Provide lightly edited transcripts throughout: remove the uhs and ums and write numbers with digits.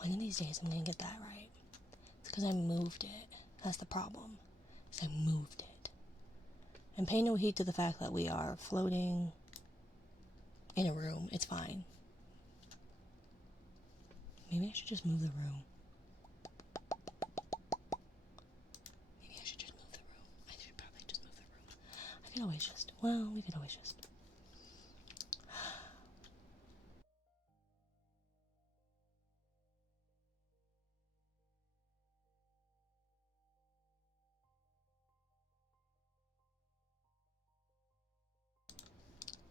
One of these days I'm gonna get that right. It's because I moved it. That's the problem. Is I moved it. And pay no heed to the fact that we are floating in a room. It's fine. Maybe I should just move the room. Maybe I should just move the room. I should probably just move the room. I could always just, well, we could always just.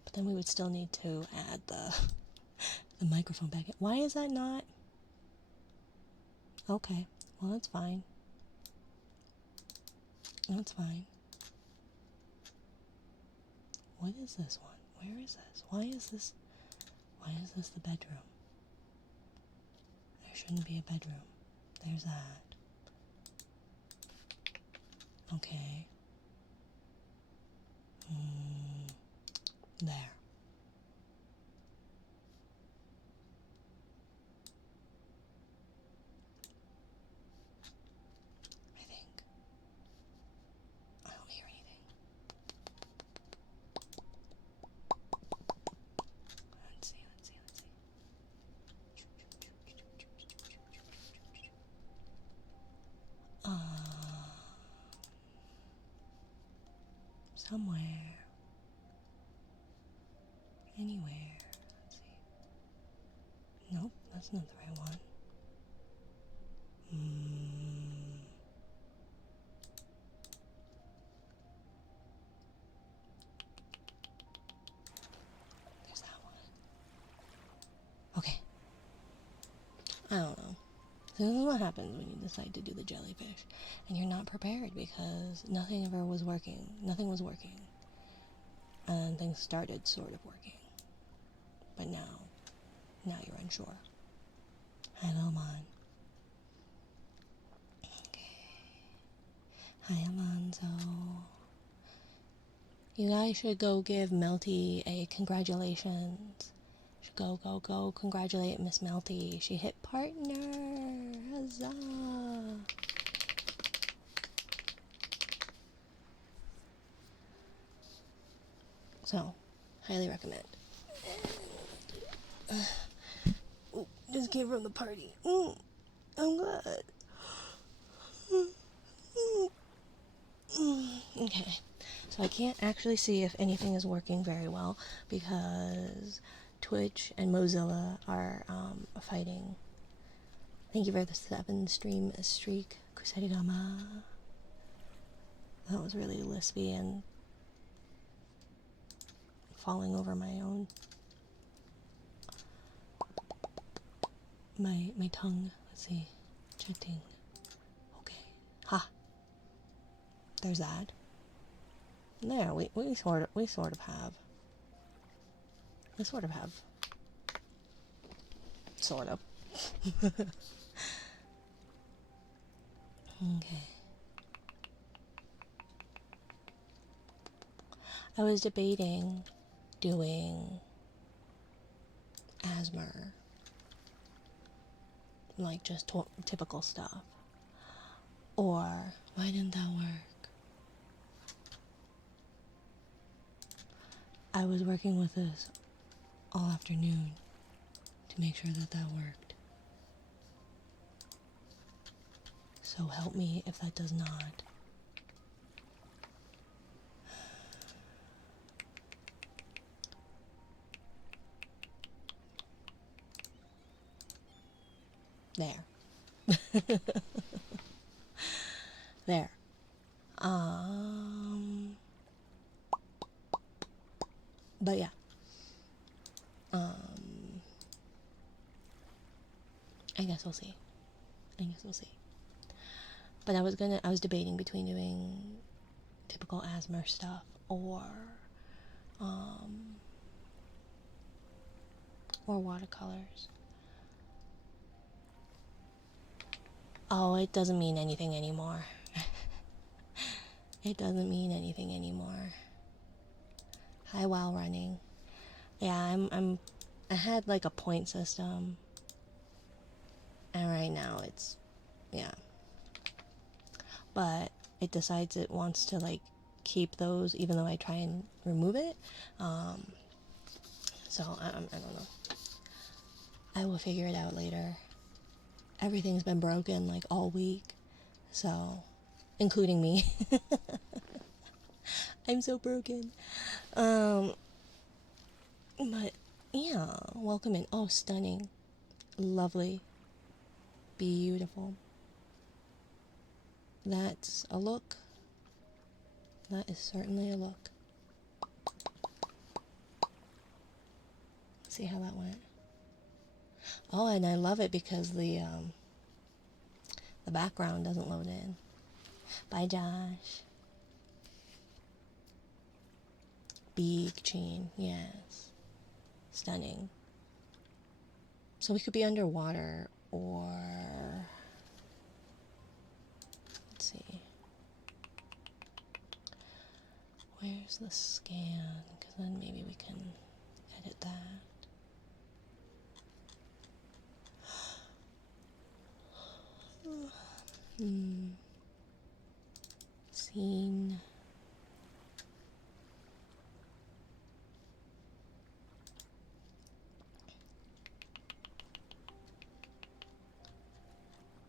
But then we would still need to add the microphone back in. Why is that not? Okay, well, that's fine. That's fine. What is this one? Where is this? Why is this the bedroom? There shouldn't be a bedroom. There's that. Okay. There. I think. I don't hear anything. Let's see. Somewhere. Anywhere. Let's see. Nope, that's not the right one. There's that one. Okay. I don't know. So this is what happens when you decide to do the jellyfish and you're not prepared because nothing ever was working. Nothing was working. And things started sort of working. But now you're unsure. Hello, Mon. Okay. Hi, Alonzo. You guys should go give Melty a congratulations. Should go congratulate Miss Melty. She hit partner. Huzzah. So, highly recommend. Ooh, just came from the party. I'm glad. Okay, so I can't actually see if anything is working very well because Twitch and Mozilla are fighting. Thank you for the 7 stream streak, Kusarigama. That was really lispy and falling over my own my tongue. Let's see. Chatting. Okay. Ha. There's that. There, we sort of have. We sort of have. Sort of. Okay. I was debating doing asthma, like just typical stuff, or why didn't that work? I was working with this all afternoon to make sure that worked. So help me if that does not. There. There. But yeah. I guess we'll see. But I was debating between doing typical asthma stuff or watercolors. Oh, it doesn't mean anything anymore. It doesn't mean anything anymore. Hi, while running. Yeah, I had like a point system And right now it's, yeah. But it decides it wants to like keep those even though I try and remove it. So I don't know. I will figure it out later. Everything's been broken like all week, so including me. I'm so broken. But yeah, welcome in. Oh, stunning, lovely, beautiful. That's a look. That is certainly a look. Let's see how that went. Oh, and I love it because the background doesn't load in. Bye, Josh. Big chain, yes. Stunning. So we could be underwater or... Let's see. Where's the scan? Because then maybe we can edit that. Scene.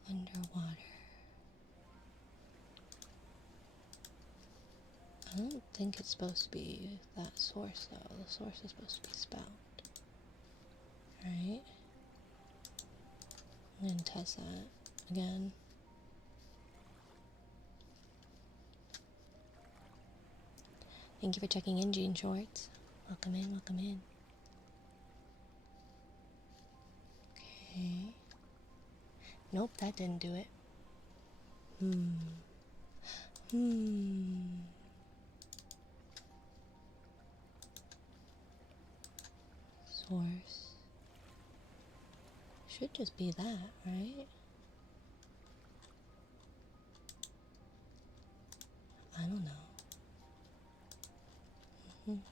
Underwater. I don't think it's supposed to be that source though. The source is supposed to be spout. Right? I'm gonna test that again. Thank you for checking in, Jean Shorts. Welcome in, welcome in. Okay. Nope, that didn't do it. Source. Should just be that, right? I don't know. I don't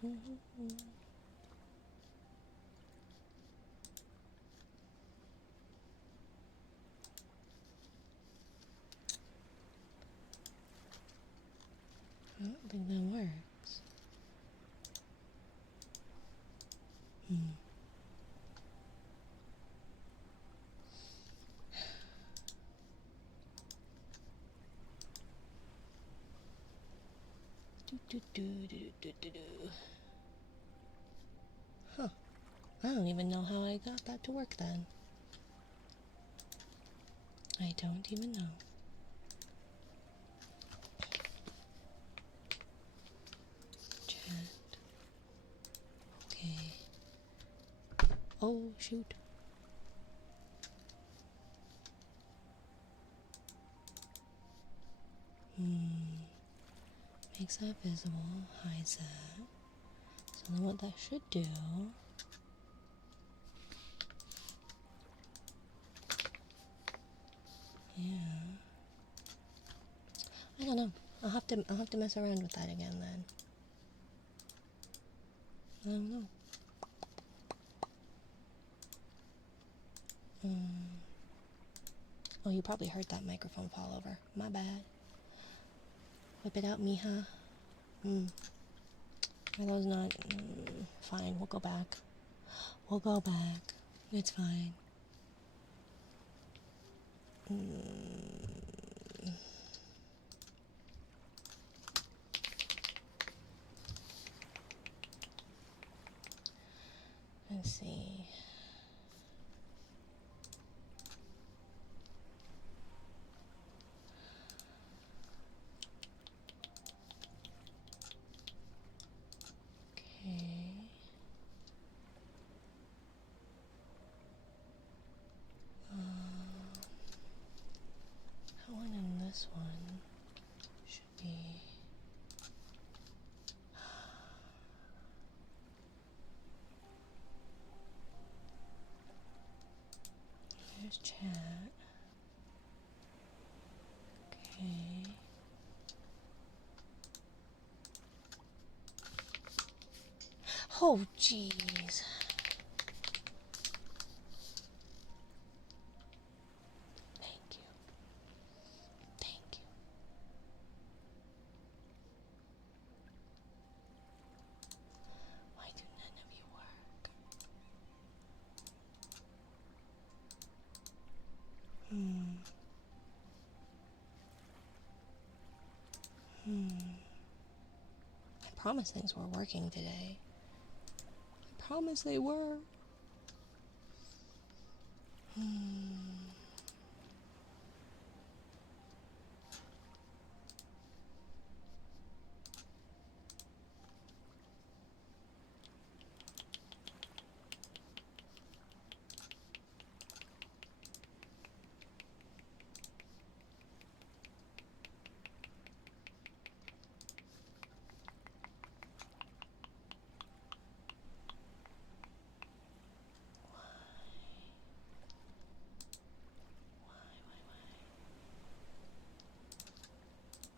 think that works. Huh. I don't even know how I got that to work then. I don't even know. Chat. Okay. Oh, shoot. Makes that visible, hides that. So then what that should do... Yeah. I don't know. I'll have to mess around with that again then. I don't know. Oh, you probably heard that microphone fall over. My bad. Whip it out, mija. Are those not... fine, we'll go back. We'll go back. It's fine. Let's see. Okay. That one and this one should be... There's chat. Okay. Oh, jeez. I promise things were working today. I promise they were.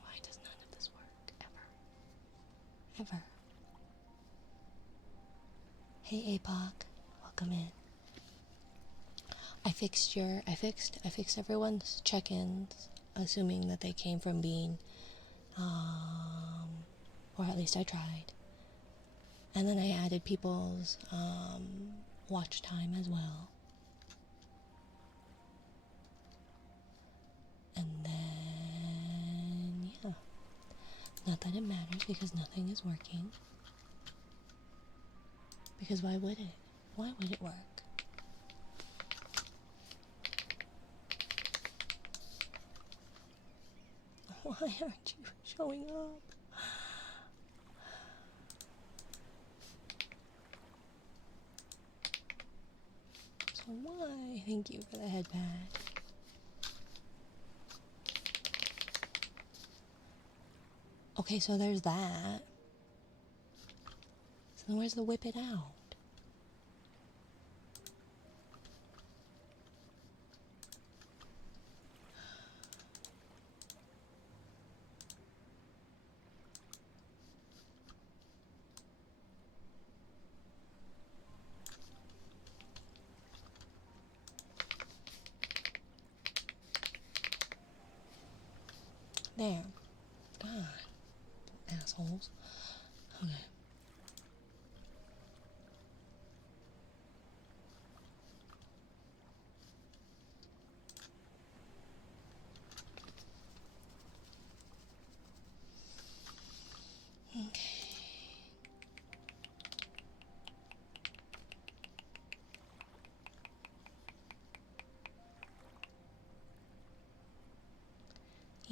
Why does none of this work? Ever. Hey APOC, welcome in. I fixed everyone's check-ins, assuming that they came from Bean, or at least I tried. And then I added people's watch time as well. And then, yeah. Not that it matters because nothing is working. Because why would it? Why would it work? Why aren't you showing up? So why? Thank you for the head pad. Okay, so there's that. So then where's the whip it out? There. God. Assholes. Okay. Okay.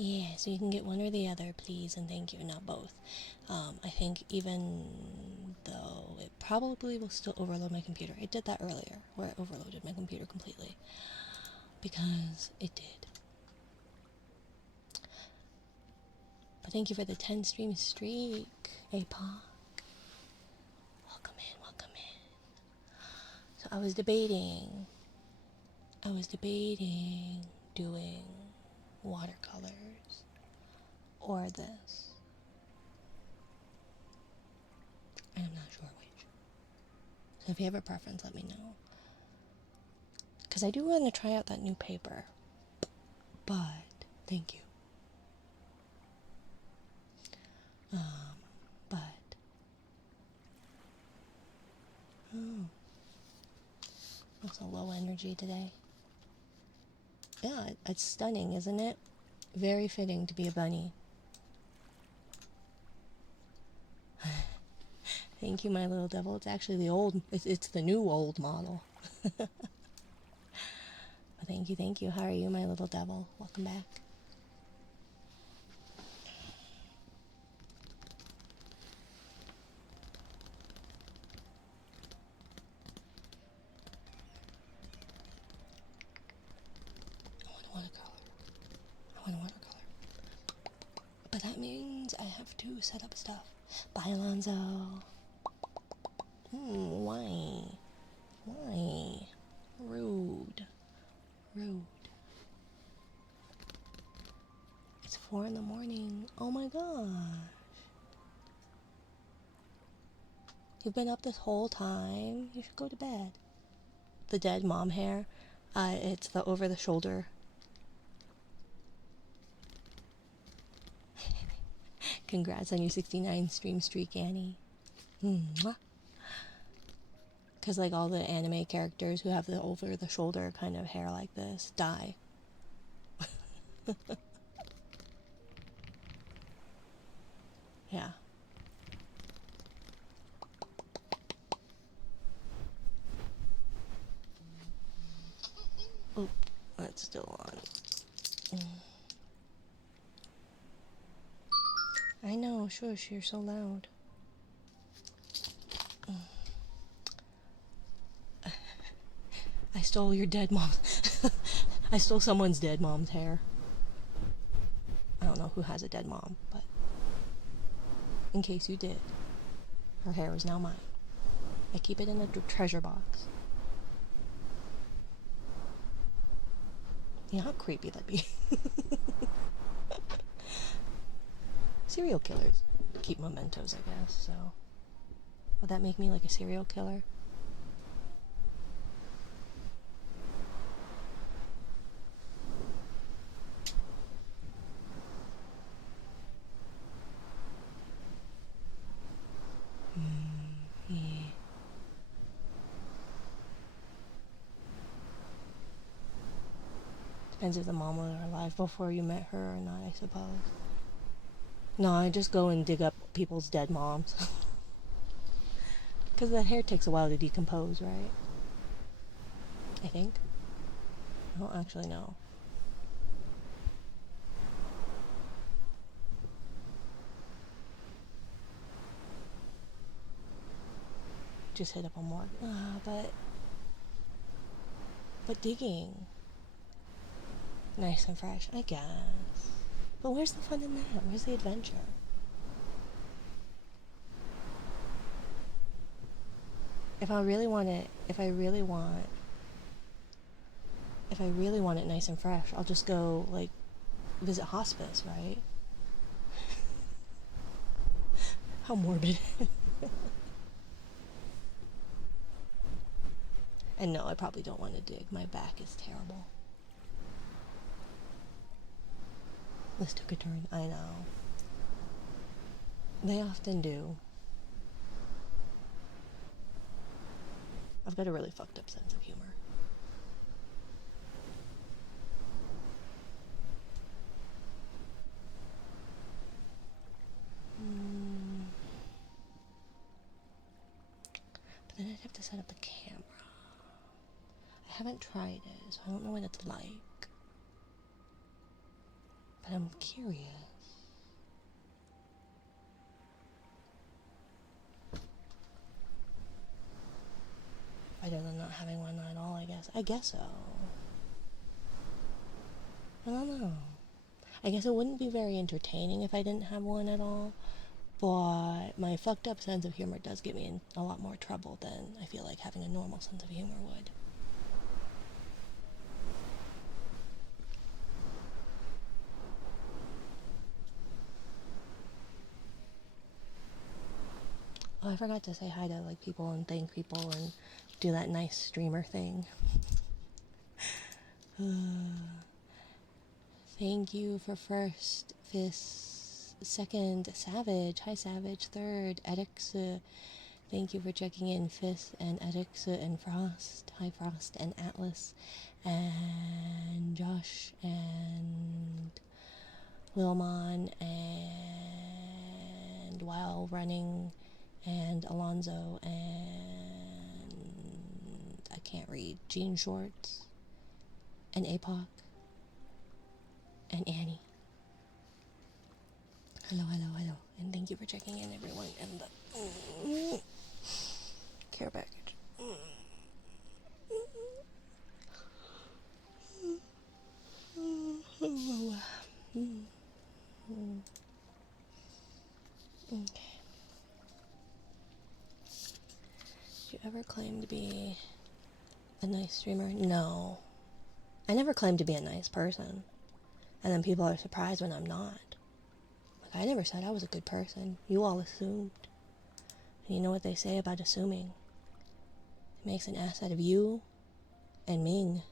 Yeah, so you can get one or the other, please, and thank you, not both. I think even though it probably will still overload my computer. I did that earlier, where it overloaded my computer completely. Because it did. But thank you for the 10 stream streak, APOC. Welcome in, welcome in. So I was debating doing watercolors or this. I'm not sure which. So if you have a preference, let me know. Because I do want to try out that new paper. But, thank you. But, looks a low energy today. Yeah, it's stunning, isn't it? Very fitting to be a bunny. Thank you, my little devil. It's actually it's the new old model. But thank you. How are you, my little devil? Welcome back. I want a watercolor. But that means I have to set up stuff. Bye, Alonzo. Why? Why? Rude. It's 4 in the morning. Oh my gosh. You've been up this whole time? You should go to bed. The dead mom hair. It's the over the shoulder. Congrats on your 69 stream streak, Annie. Because like all the anime characters who have the over the shoulder kind of hair like this die. still on. I know, shush, you're so loud. I stole your dead mom. I stole someone's dead mom's hair. I don't know who has a dead mom, but in case you did, her hair is now mine. I keep it in a treasure box. You know how creepy that'd be? Serial killers keep mementos, I guess, so... Would that make me like a serial killer? Yeah. Depends if the mom was alive before you met her or not, I suppose. No, I just go and dig up people's dead moms. Because the hair takes a while to decompose, right? I think. I don't actually know. Just hit up a morgue. But digging. Nice and fresh, I guess. But where's the fun in that? Where's the adventure? If I really want it nice and fresh, I'll just go, like, visit hospice, right? How morbid. And no, I probably don't want to dig. My back is terrible. This took a turn, I know. They often do. I've got a really fucked up sense of humor. But then I'd have to set up a camera. I haven't tried it, so I don't know what it's like. But I'm curious. Better than not having one at all, I guess. I guess so. I don't know. I guess it wouldn't be very entertaining if I didn't have one at all. But my fucked up sense of humor does get me in a lot more trouble than I feel like having a normal sense of humor would. Oh, I forgot to say hi to like people and thank people and do that nice streamer thing. Thank you for first, Fist, second, Savage, hi Savage, third, Edix, thank you for checking in, Fist and Edix and Frost, hi Frost and Atlas, and Josh and Lilmon and While Running and Alonzo and I can't read, Jean Shorts and APOC and Annie. Hello, and thank you for checking in, everyone, and the care package. Okay. Did you ever claim to be a nice streamer? No. I never claimed to be a nice person. And then people are surprised when I'm not. Like, I never said I was a good person. You all assumed. And you know what they say about assuming? It makes an ass out of you and Ming.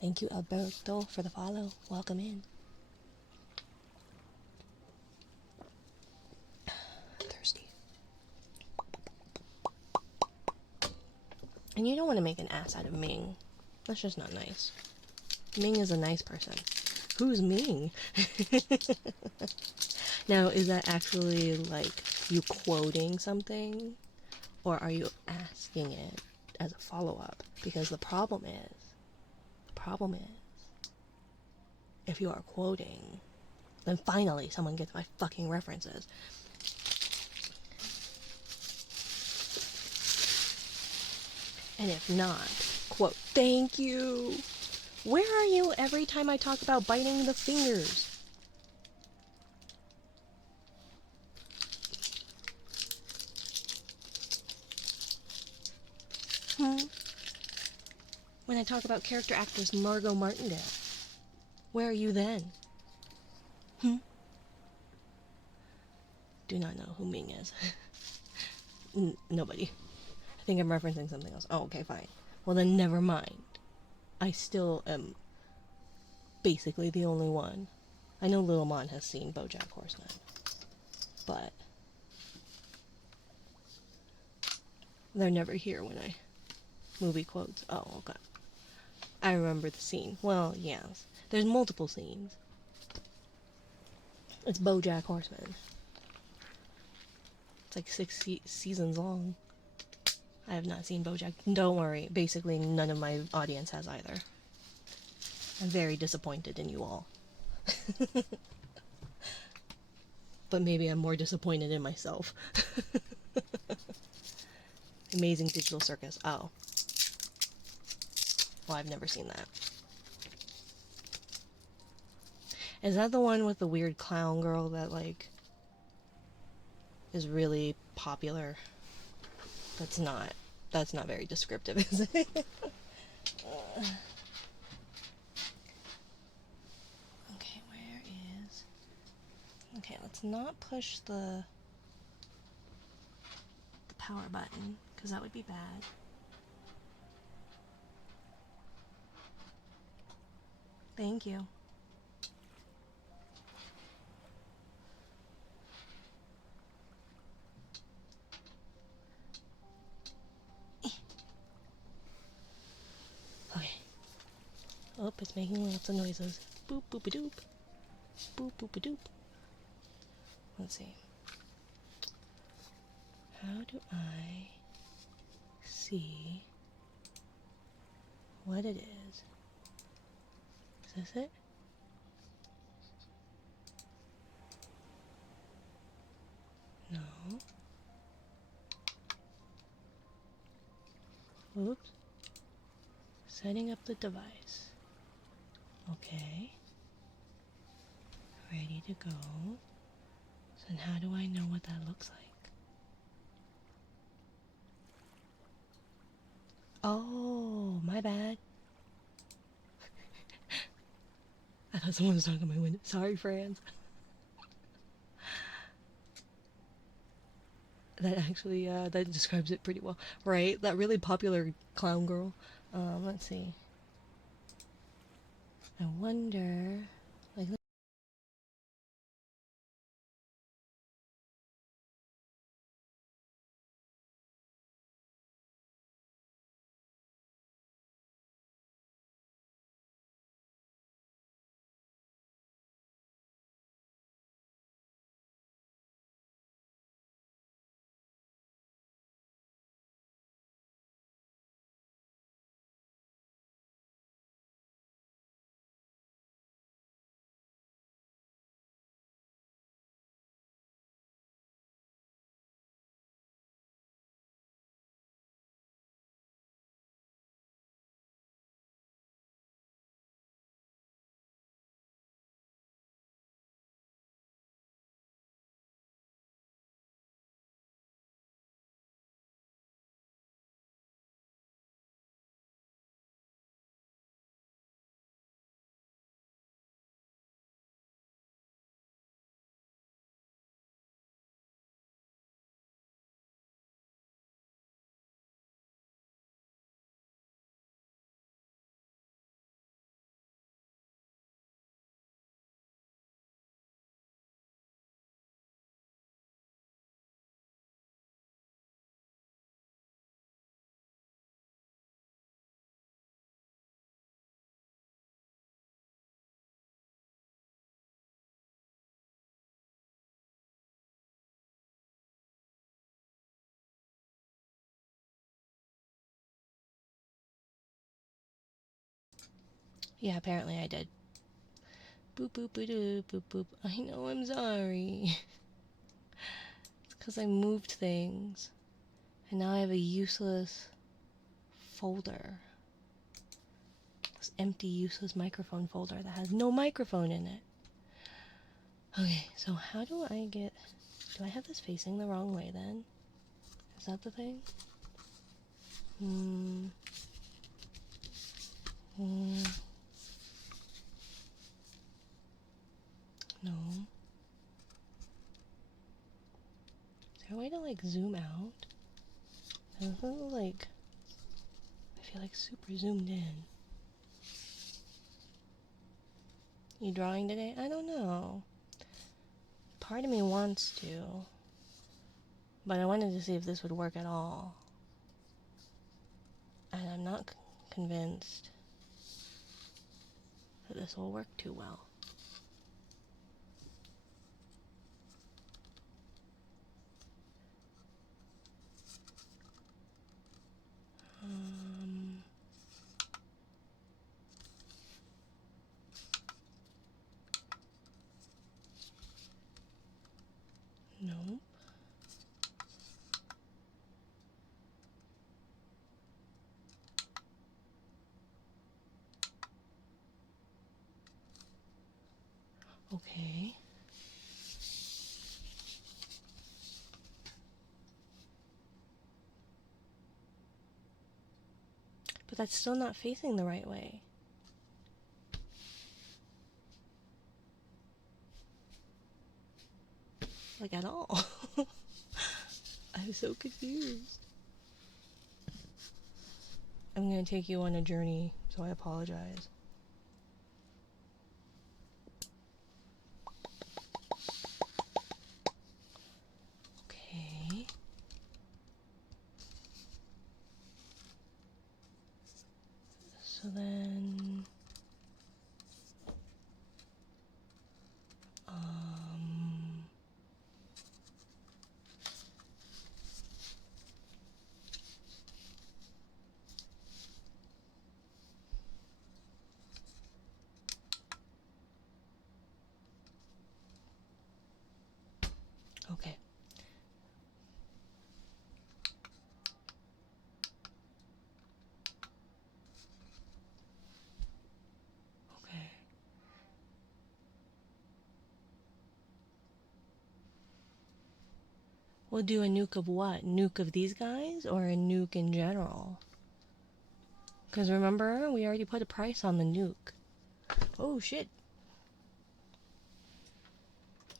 Thank you, Alberto, for the follow. Welcome in. Thirsty. And you don't want to make an ass out of Ming. That's just not nice. Ming is a nice person. Who's Ming? Now, is that actually, like, you quoting something? Or are you asking it as a follow-up? Because the problem is, problem is, if you are quoting, then finally someone gets my fucking references. And if not, quote, thank you. Where are you every time I talk about biting the fingers? When I talk about character actress Margot Martindale, where are you then? Do not know who Ming is. Nobody. I think I'm referencing something else. Oh, okay, fine. Well then never mind. I still am basically the only one. I know Lil Mon has seen BoJack Horseman, but they're never here when I movie quotes. Oh, okay. I remember the scene. Well, yes. There's multiple scenes. It's BoJack Horseman. It's like 6 seasons long. I have not seen BoJack. Don't worry. Basically, none of my audience has either. I'm very disappointed in you all. But maybe I'm more disappointed in myself. Amazing Digital Circus. Oh. Well, I've never seen that. Is that the one with the weird clown girl that, like, is really popular? That's not very descriptive, is it? Okay, where is... Okay, let's not push the power button, because that would be bad. Thank you. Okay. Oh, it's making lots of noises. Boop, boop a doop. Boop, boop a doop. Let's see. How do I see what it is? Is this it? No. Oops. Setting up the device. Okay. Ready to go. So then how do I know what that looks like? Oh, my bad. I thought someone was talking at my window. Sorry, friends. That actually, that describes it pretty well. Right? That really popular clown girl. Let's see. I wonder... Like, Yeah, apparently I did. Boop, boop, boop, boop, boop, boop. I know, I'm sorry. It's because I moved things. And now I have a useless folder. This empty, useless microphone folder that has no microphone in it. Okay, so how do I get... Do I have this facing the wrong way then? Is that the thing? No. Is there a way to, like, zoom out? This is, like... I feel like super zoomed in. You drawing today? I don't know. Part of me wants to. But I wanted to see if this would work at all. And I'm not convinced that this will work too well. Nope. Okay. But that's still not facing the right way. Like, at all. I'm so confused. I'm gonna take you on a journey, so I apologize. Okay. So then... Okay. Okay. We'll do a nuke of what? Nuke of these guys, or a nuke in general? Because remember, we already put a price on the nuke. Oh, shit.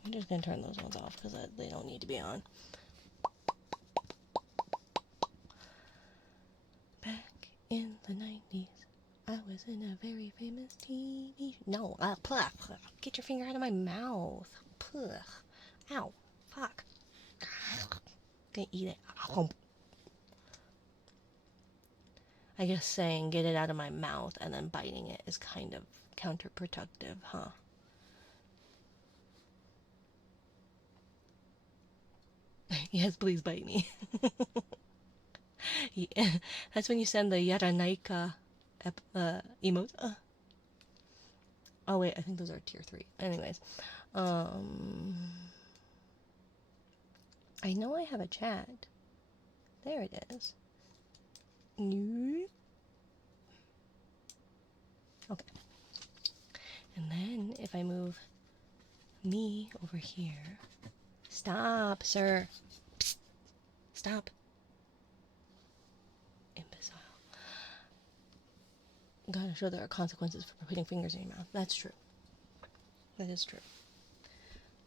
I'm just gonna turn those ones off, because they don't need to be on. Back in the 90s, I was in a very famous TV show. No, get your finger out of my mouth. Puh. Ow. Fuck. Gonna eat it. I guess saying get it out of my mouth and then biting it is kind of counterproductive, huh? Yes, please bite me. Yeah, that's when you send the Yaranaika emote. Oh wait, I think those are tier 3. Anyways, I know I have a chat. There it is. Okay. And then if I move me over here. Stop, sir. Psst. Stop. Imbecile. Gotta show there are consequences for putting fingers in your mouth. That's true. That is true.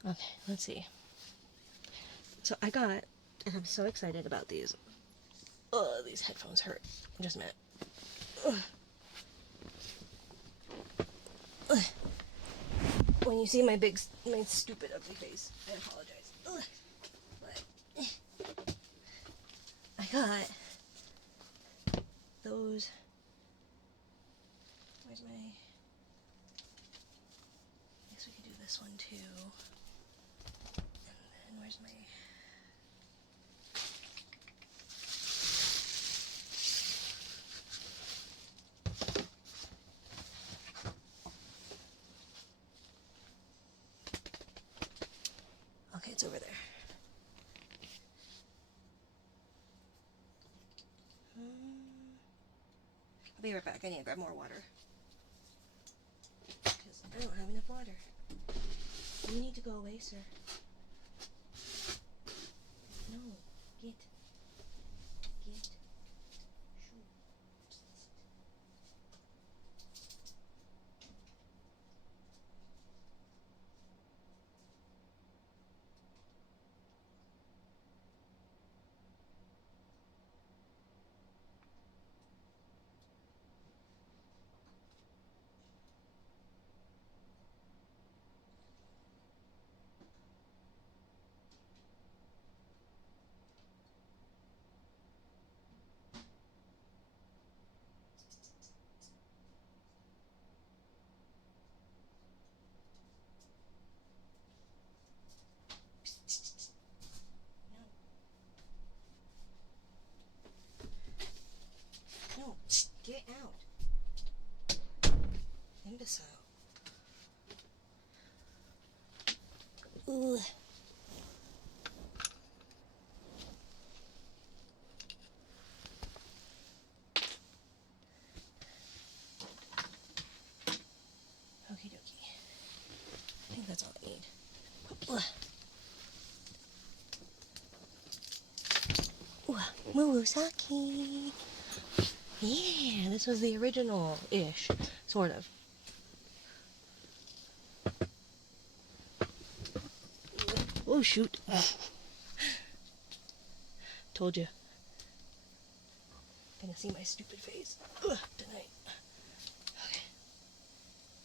Okay, let's see. So I got, and I'm so excited about these. Ugh, these headphones hurt. Just a minute. Ugh. Ugh. When you see my stupid ugly face, I apologize. Ugh. But I got those. Where's my? I guess we could do this one too. And then where's my? What's over there? I'll be right back. I need to grab more water. Because I don't have enough water. You need to go away, sir. No. Get. No, get out. Imbecile. Ooh. Okie dokie. I think that's all I need. Murusaki. Yeah, this was the original-ish, sort of. Oh, shoot. Told you. Gonna see my stupid face tonight. Okay.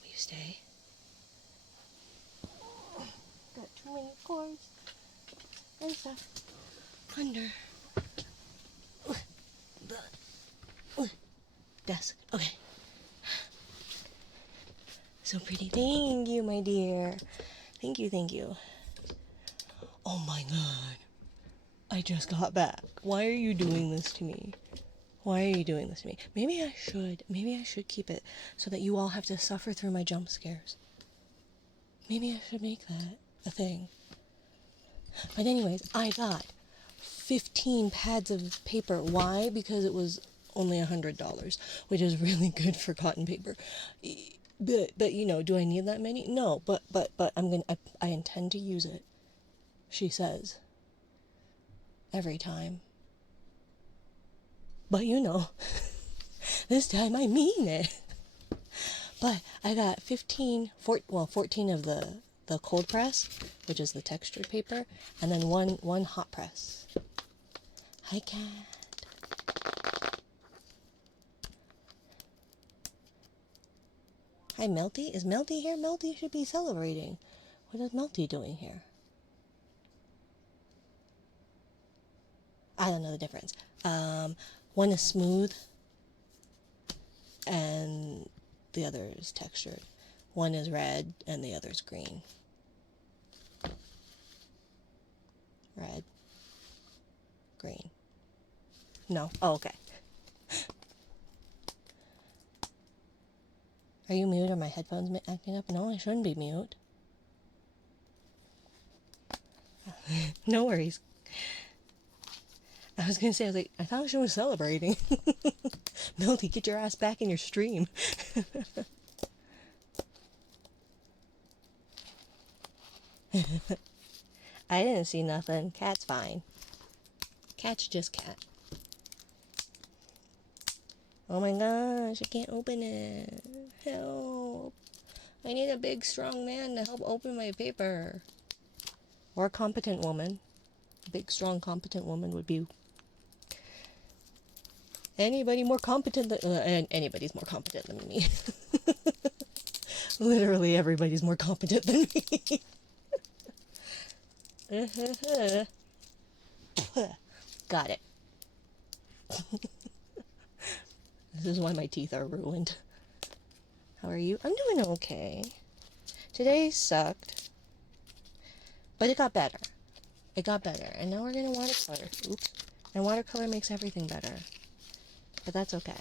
Will you stay? Got too many cords. And stuff. Under. The desk. Okay. So pretty. Thank you, my dear. Thank you, thank you. Oh my god. I just got back. Why are you doing this to me? Why are you doing this to me? Maybe I should keep it so that you all have to suffer through my jump scares. Maybe I should make that a thing. But anyways, I got 15 pads of paper. Why? Because it was only $100, which is really good for cotton paper. But you know, do I need that many? No, but I intend to use it. She says. Every time. But you know, this time I mean it. But I got 14 of the cold press, which is the textured paper, and then one hot press. Hi, cat. Hi, Melty. Is Melty here? Melty should be celebrating. What is Melty doing here? I don't know the difference. One is smooth, and the other is textured. One is red, and the other is green. Red. Green. No? Oh, okay. Are you mute? Are my headphones acting up? No, I shouldn't be mute. No worries. I was gonna say, I thought she was celebrating. Melty, get your ass back in your stream. I didn't see nothing. Cat's fine. Cat's just cat. Oh my gosh, I can't open it. Help. I need a big, strong man to help open my paper. Or a competent woman. A big, strong, competent woman would be... Anybody more competent than... anybody's more competent than me. Literally everybody's more competent than me. Got it. This is why my teeth are ruined. How are you? I'm doing okay. Today sucked. But it got better. It got better. And now we're gonna watercolor. Oops. And watercolor makes everything better. But that's okay.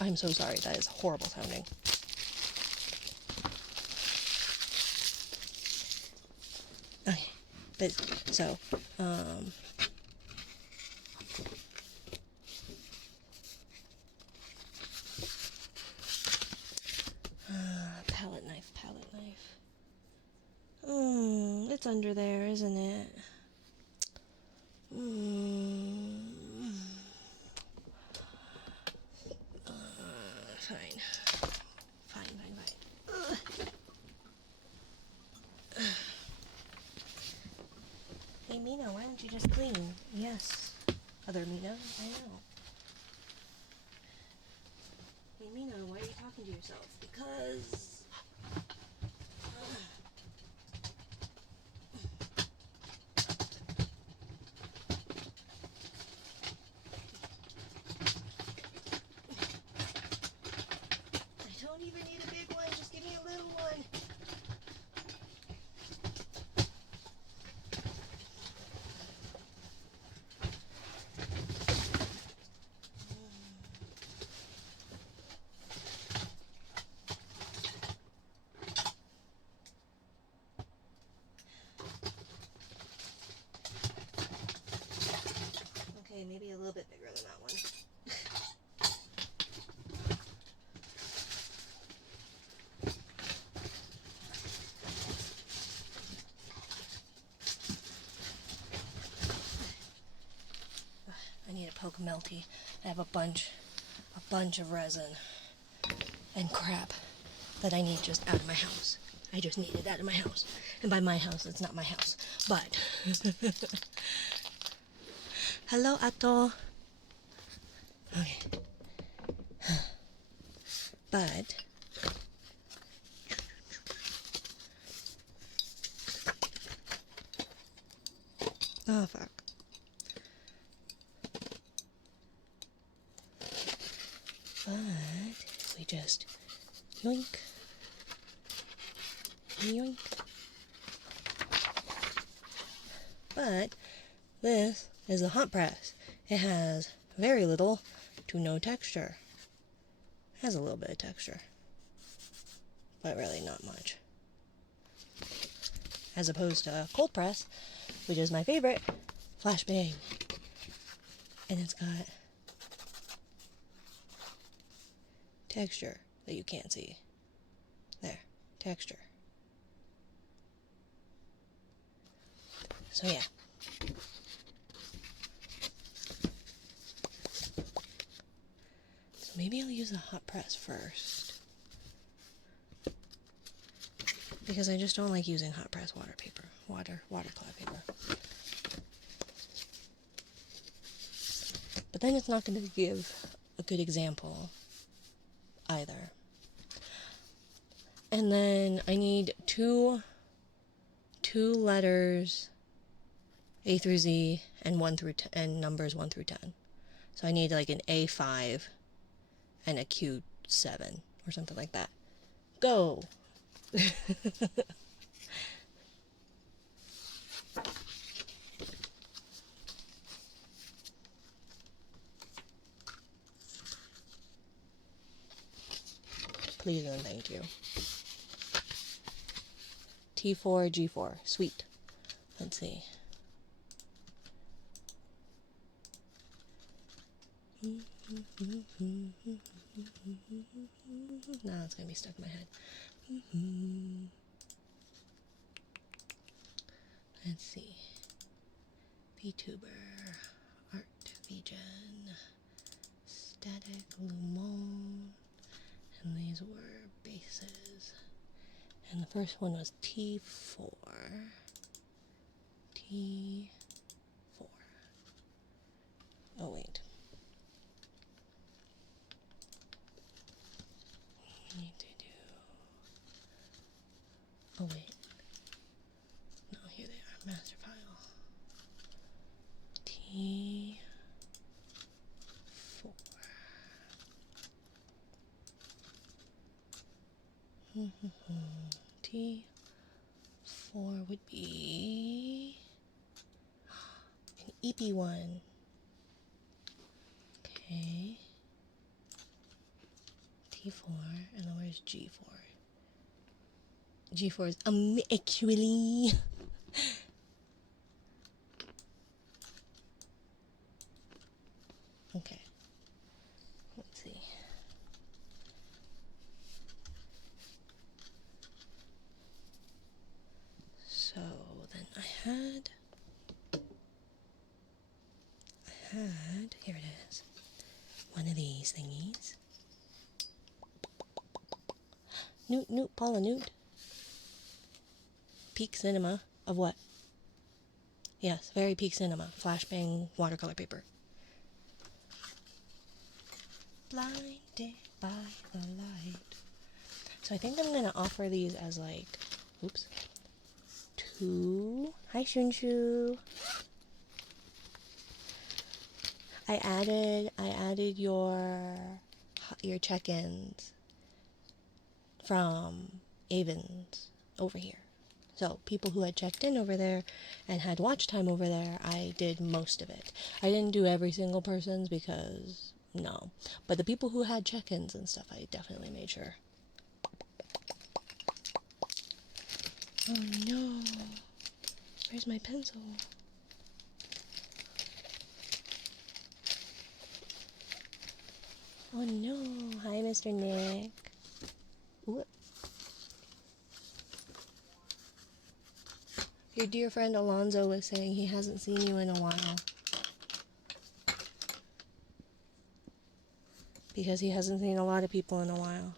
I'm so sorry. That is horrible sounding. But, so, palette knife, palette knife. It's under there, isn't it? Fine. Fine. Hey, Mina, why don't you just clean? Yes. Other Mina, I know. Hey, Mina, why are you talking to yourself? Because... I don't even need a big one, just give me a little one. Okay, maybe a little bit bigger than that one. I need a poke melty. I have a bunch of resin and crap that I need just out of my house. I just need it out of my house. And by my house, it's not my house. But... Hello, Ato. Okay. But... Oh, fuck. But we just yoink, yoink. But this is a hot press. It has very little to no texture. It has a little bit of texture, but really not much. As opposed to a cold press, which is my favorite, flashbang. And it's got texture that you can't see. There, texture. So yeah. So maybe I'll use the hot press first. Because I just don't like using hot press water paper. Watercloth paper. But then it's not going to give a good example either. And then I need two letters, A through Z, and 1 through 10, and numbers 1 through 10. So I need like an A5 and a Q7 or something like that. Go. Please and thank you. T4, G4. Sweet. Let's see. Now it's going to be stuck in my head. Let's see. VTuber, Art VGen, Static Lumon, and these were bases. And the first one was T4. T4. Oh, wait. We need to do... Oh, wait. No, here they are. Master file. T4. T4 would be an EP1. Okay. T4, and then where's G4? G4 is actually had, here it is, one of these thingies. Newt, Paula, Newt. Peak Cinema of what? Yes, very peak cinema. Flashbang watercolor paper. Blinded by the light. So I think I'm gonna offer these as like, oops, two. Hi, Shunshu. I added your check-ins from Avon's over here. So people who had checked in over there and had watch time over there, I did most of it. I didn't do every single person's because no. But the people who had check-ins and stuff, I definitely made sure. Oh no. Where's my pencil? Oh no. Hi, Mr. Nick. Ooh. Your dear friend Alonzo was saying he hasn't seen you in a while. Because he hasn't seen a lot of people in a while.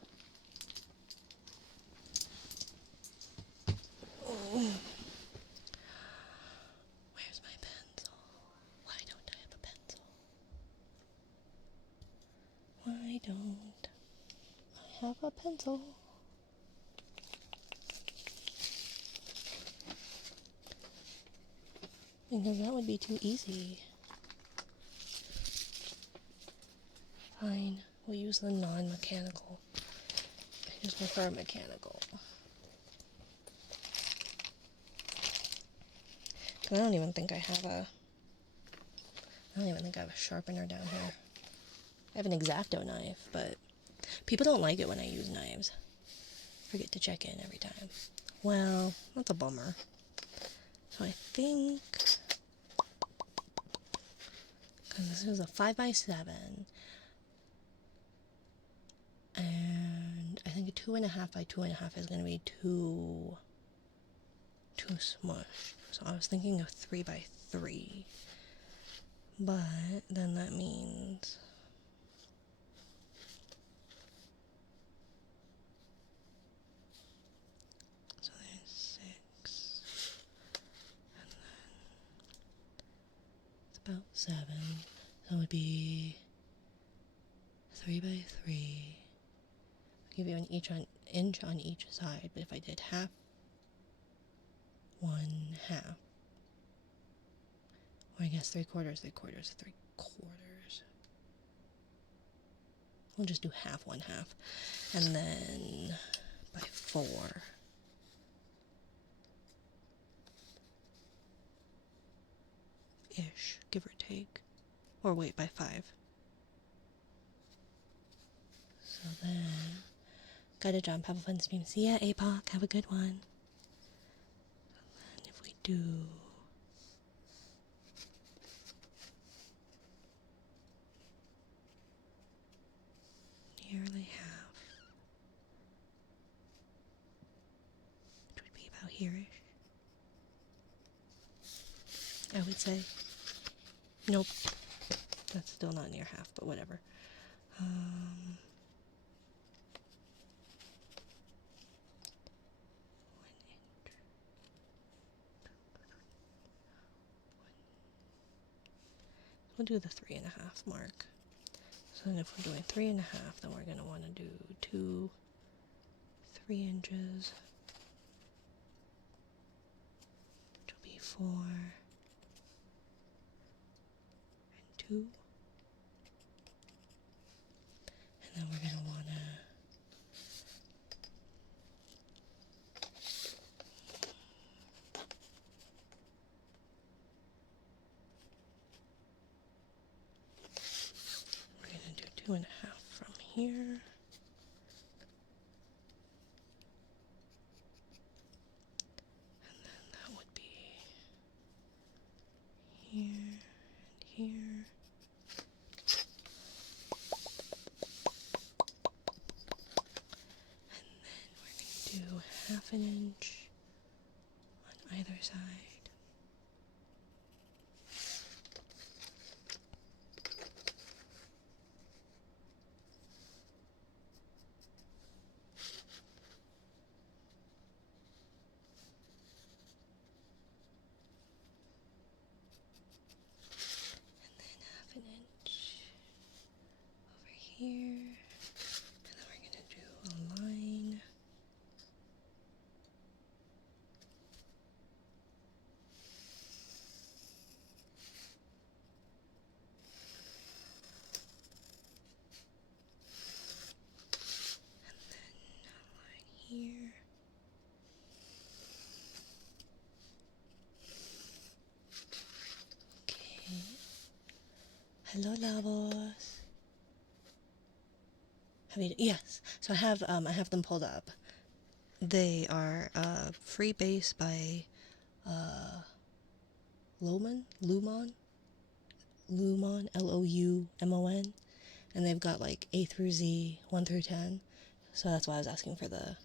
Oh. Where's my pencil? Why don't I have a pencil? Why don't I have a pencil? Because that would be too easy. Fine, we'll use the non-mechanical. I just prefer mechanical. I don't even think I have a sharpener down here. I have an X-Acto knife, but people don't like it when I use knives. Forget to check in every time. Well, that's a bummer. So I think, because this is a 5x7, and I think a 2.5 by 2.5 is going to be too smushed. So I was thinking of 3x3, but then that means so there's 6, and then it's about 7, so it would be 3x3. I'll give you an inch on each side, but if I did half, 1/2, or I guess 3/4, 3/4, 3/4. We'll just do half, 1/2, and then by 4. Ish, give or take. Or wait, by 5. So then, gotta jump, have a fun stream. See ya, APOC, have a good one. And if we do nearly half, which would be about here-ish, I would say. Nope, that's still not near half, but whatever. 1 inch. We'll do the 3.5 mark. So then if we're doing 3.5, then we're going to want to do 2 3 inches, which will be 4 and 2. And then we're going to want to do 2.5 from here. And then that would be here and here. And then we're going to do 1/2 inch on either side. here. And then we're gonna do a line. Here. Okay. Hello, Lavos. Yes. So I have them pulled up. They are free base by Lumon, Loumon, and they've got like A through Z, 1 through 10. So that's why I was asking for the.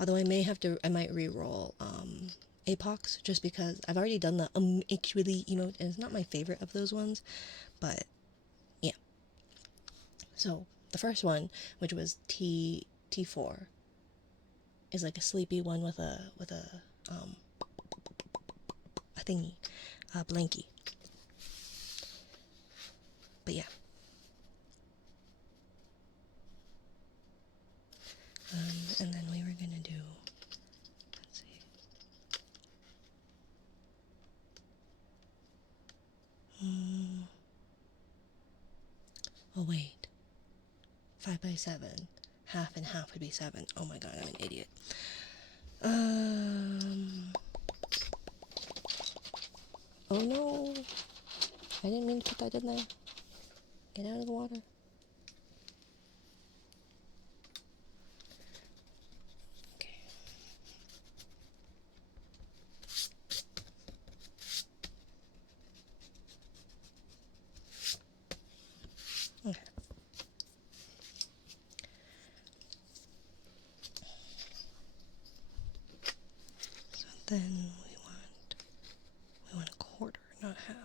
Although I might re-roll Apox just because I've already done the actually, and it's not my favorite of those ones, but yeah. So the first one, which was T4, is like a sleepy one with a thingy, a blankie. But yeah. And then we were gonna do, let's see. Oh wait, 5 by 7, half and half would be 7. Oh my god, I'm an idiot. Oh no, I didn't mean to put that in there. Get out of the water. Okay. Okay. So then we want a quarter, not half.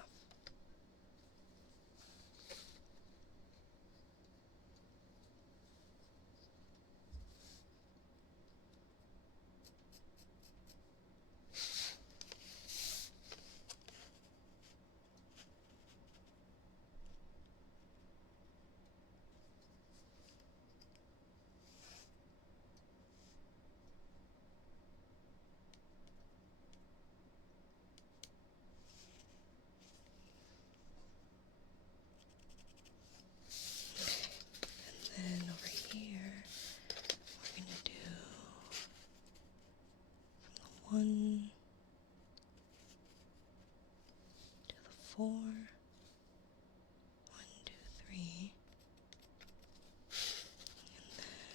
And then over here, we're gonna do from the 1 to the 4. 1, 2, 3. And then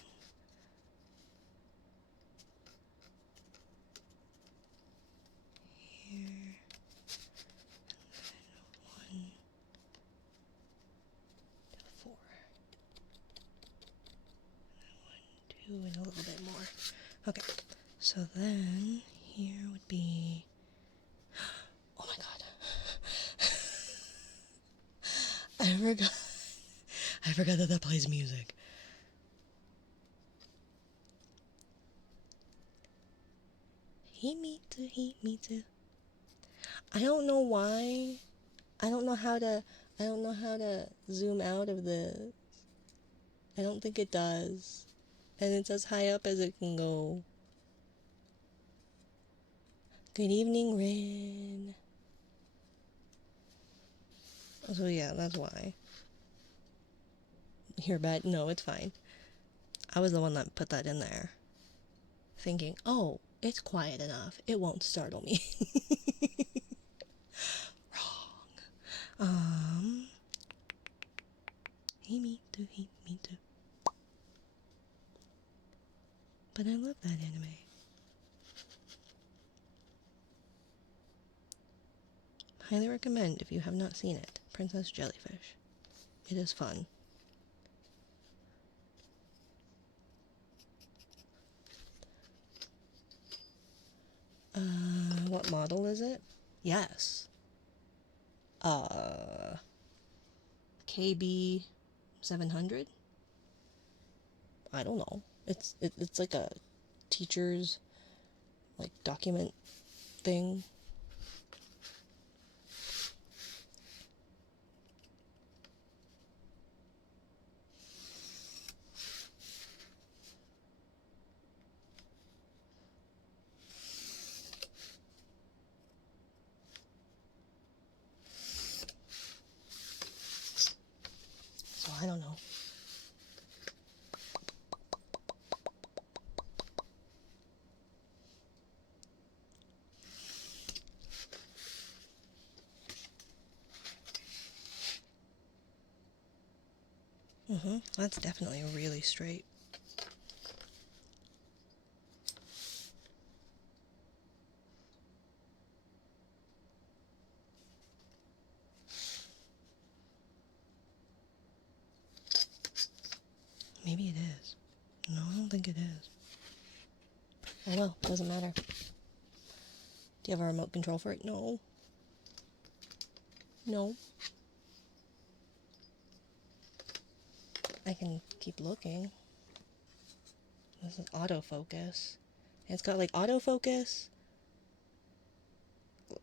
here. And then 1 to the 4. And 1, 2, and a little bit more. Okay, so then here would be. Oh my god. I forgot that plays music. Heat me too. I don't know why. I don't know how to zoom out of this. I don't think it does. And it's as high up as it can go. Good evening, Rin. So yeah, that's why. You're bad? No, it's fine. I was the one that put that in there. Thinking, oh, it's quiet enough. It won't startle me. Wrong. Hey, me too, me too. But I love that anime. Highly recommend if you have not seen it. Princess Jellyfish. It is fun. What model is it? Yes. KB 700? I don't know. It's like a teacher's like document thing. That's definitely really straight. Maybe it is. No, I don't think it is. Oh well, doesn't matter. Do you have a remote control for it? No. No. I can keep looking. This is autofocus. And it's got like autofocus,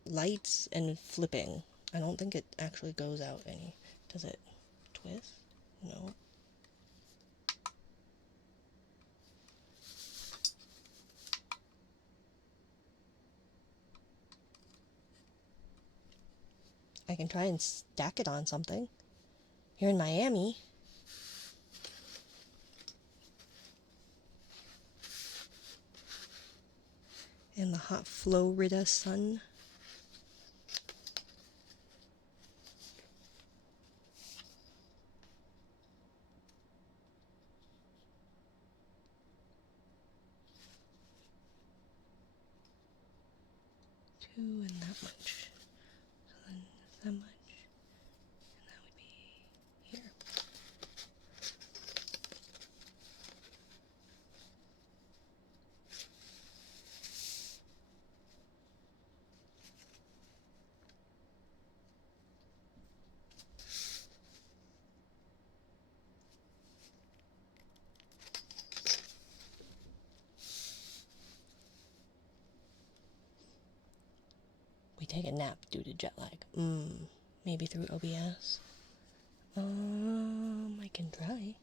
lights, and flipping. I don't think it actually goes out any. Does it twist? No. I can try and stack it on something. Here in Miami. In the hot Florida sun. Two and that much. So then that much. And that would be here. We take a nap due to jet lag. Maybe through OBS. I can try.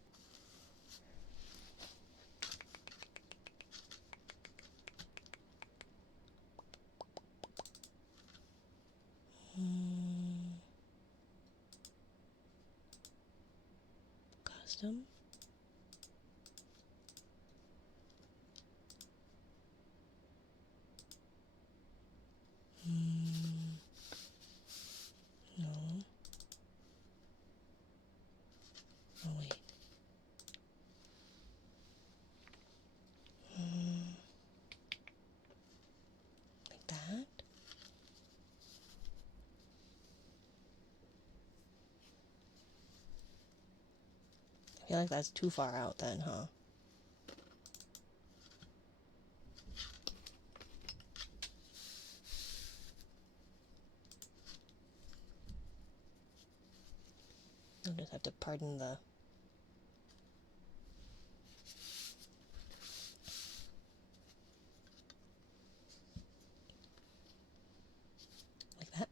Custom. No. Oh wait. Like that. I feel like that's too far out then, huh? You'll just have to pardon the... like that.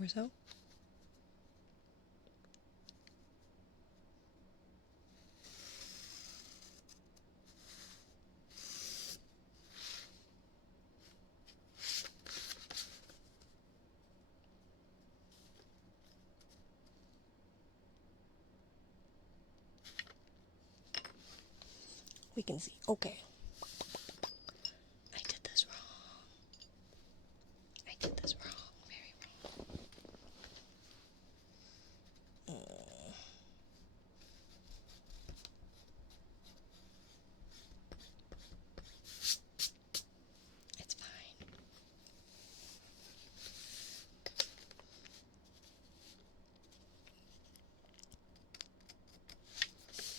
Or so. We can see. Okay. I did this wrong. I did this wrong. Very wrong. It's fine.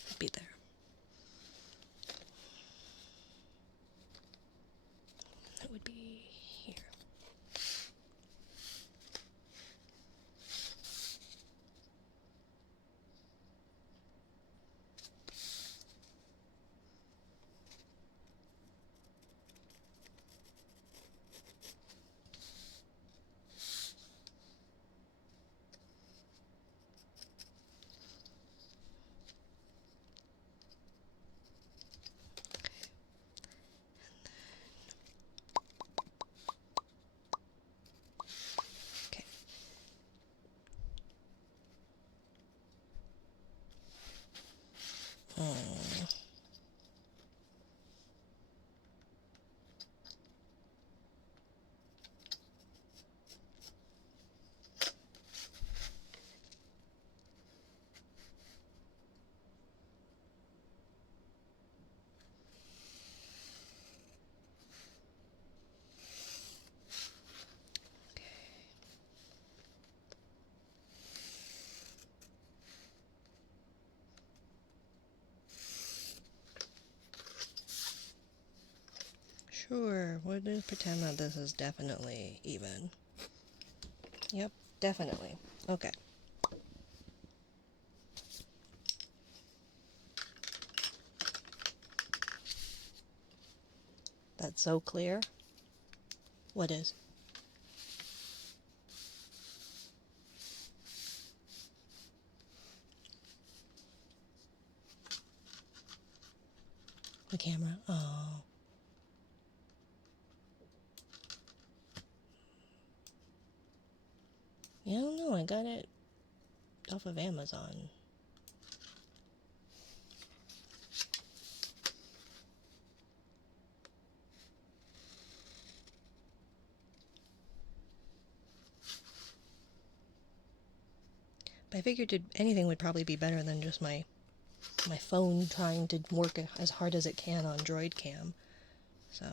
I'll be there. That would be here. Sure, we'll just pretend that this is definitely even. Yep, definitely. Okay. That's so clear. What is? The camera. Oh. Yeah, I don't know. I got it off of Amazon. But I figured anything would probably be better than just my phone trying to work as hard as it can on Droid Cam. So.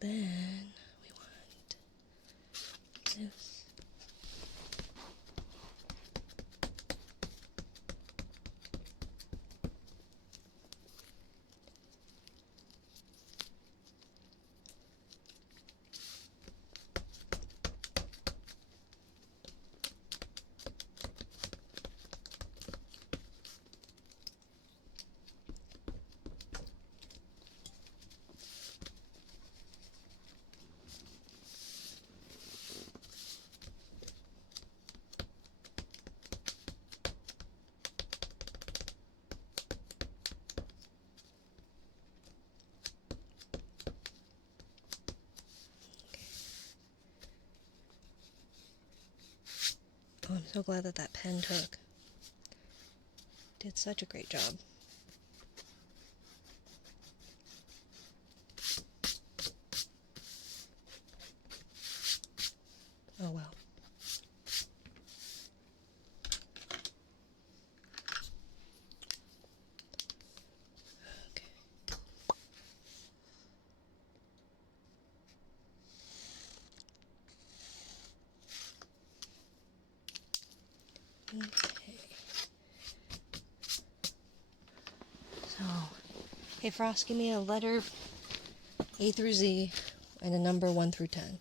Then we want this. Oh, I'm so glad that pen did such a great job. Oh well. Okay. So, hey Frost, give me a letter A through Z and a number 1 through 10.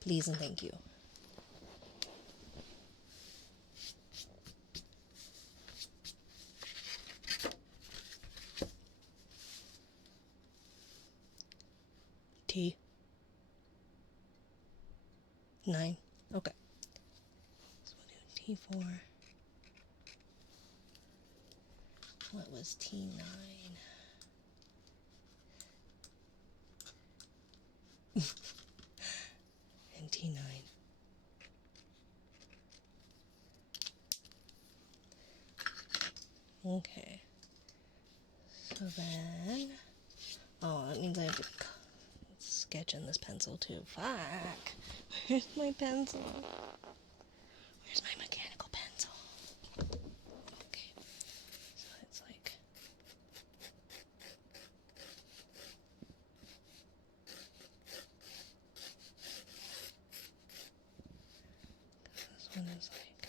Please and thank you. T. 9. Okay. So we'll do T4. What was T9? And T9. Okay. So then... Oh, that means I have to sketch in this pencil too. Fuck! Where's my pencil? Where's my mechanical pencil? Okay. So it's like... This one is like...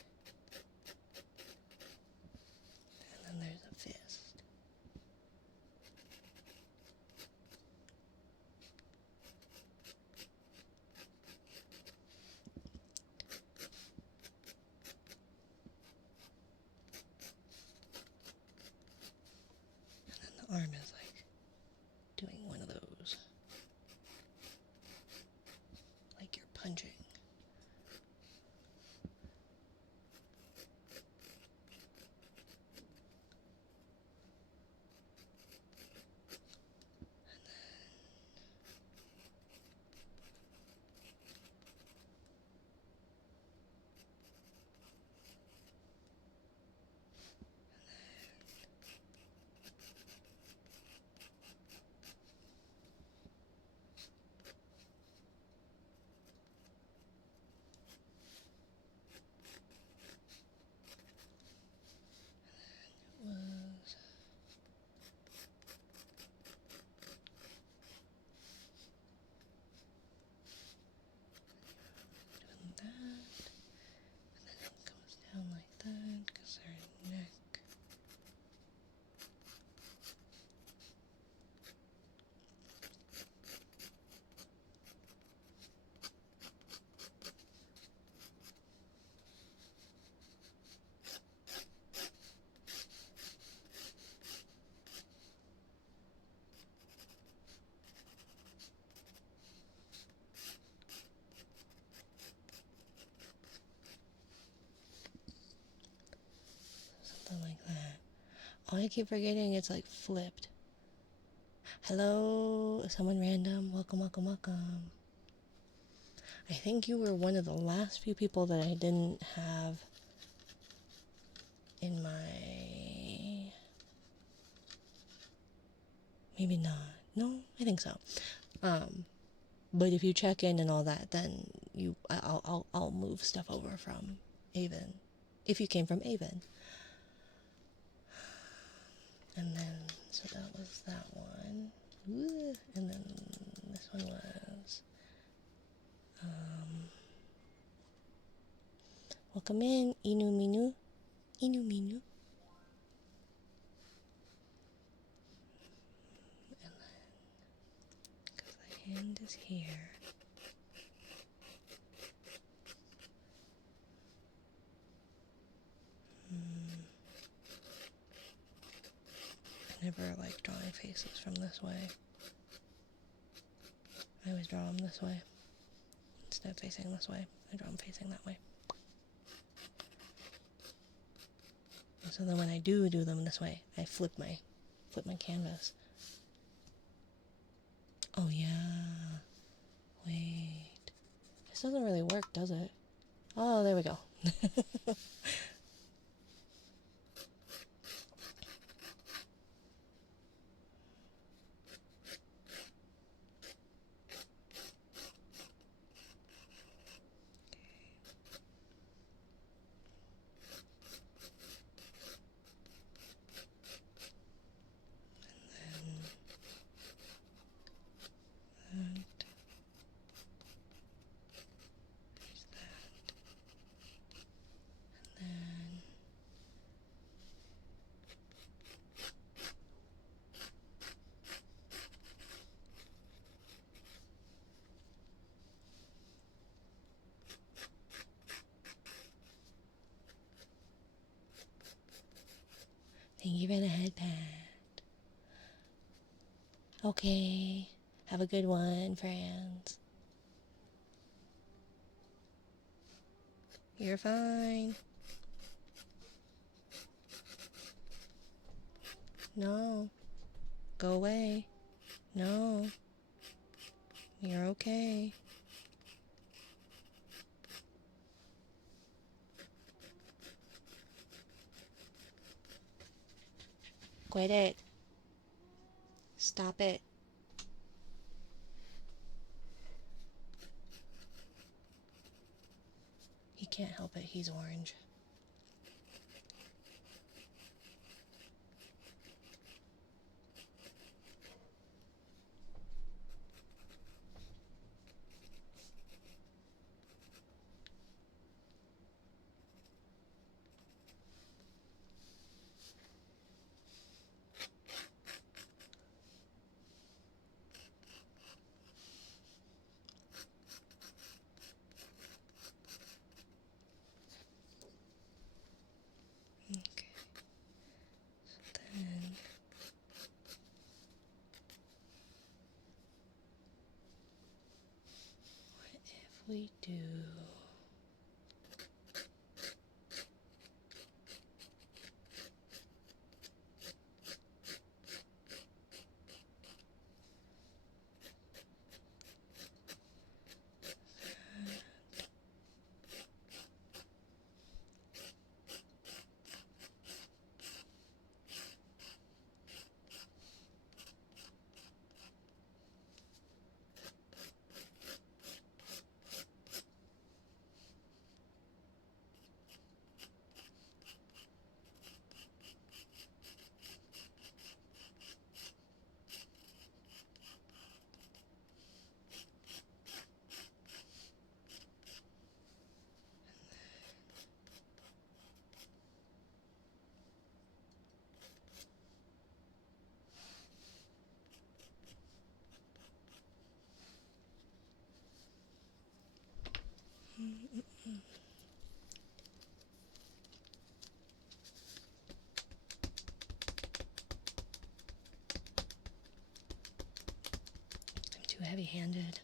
And then there's a fist. And then the arm is like doing one of those. Like you're punching. Oh, I keep forgetting it's like flipped. Hello, someone random. Welcome, welcome, welcome. I think you were one of the last few people that I didn't have in my... Maybe not. No, I think so. But if you check in and all that, then I'll move stuff over from Avon. If you came from Avon. And then, so that was that one. Ooh, and then this one was... welcome in, Inu Minu. Inu Minu. And then, because the hand is here. I never like drawing faces from this way. I always draw them this way. Instead of facing this way, I draw them facing that way. And so then when I do them this way, I flip my canvas. Oh yeah. Wait. This doesn't really work, does it? Oh, there we go. Thank you for the headband. Okay. Have a good one, friends. You're fine. No. Go away. No. You're okay. Quit it. Stop it. He can't help it. He's orange. Okay. So then... what if we do... I'm too heavy-handed.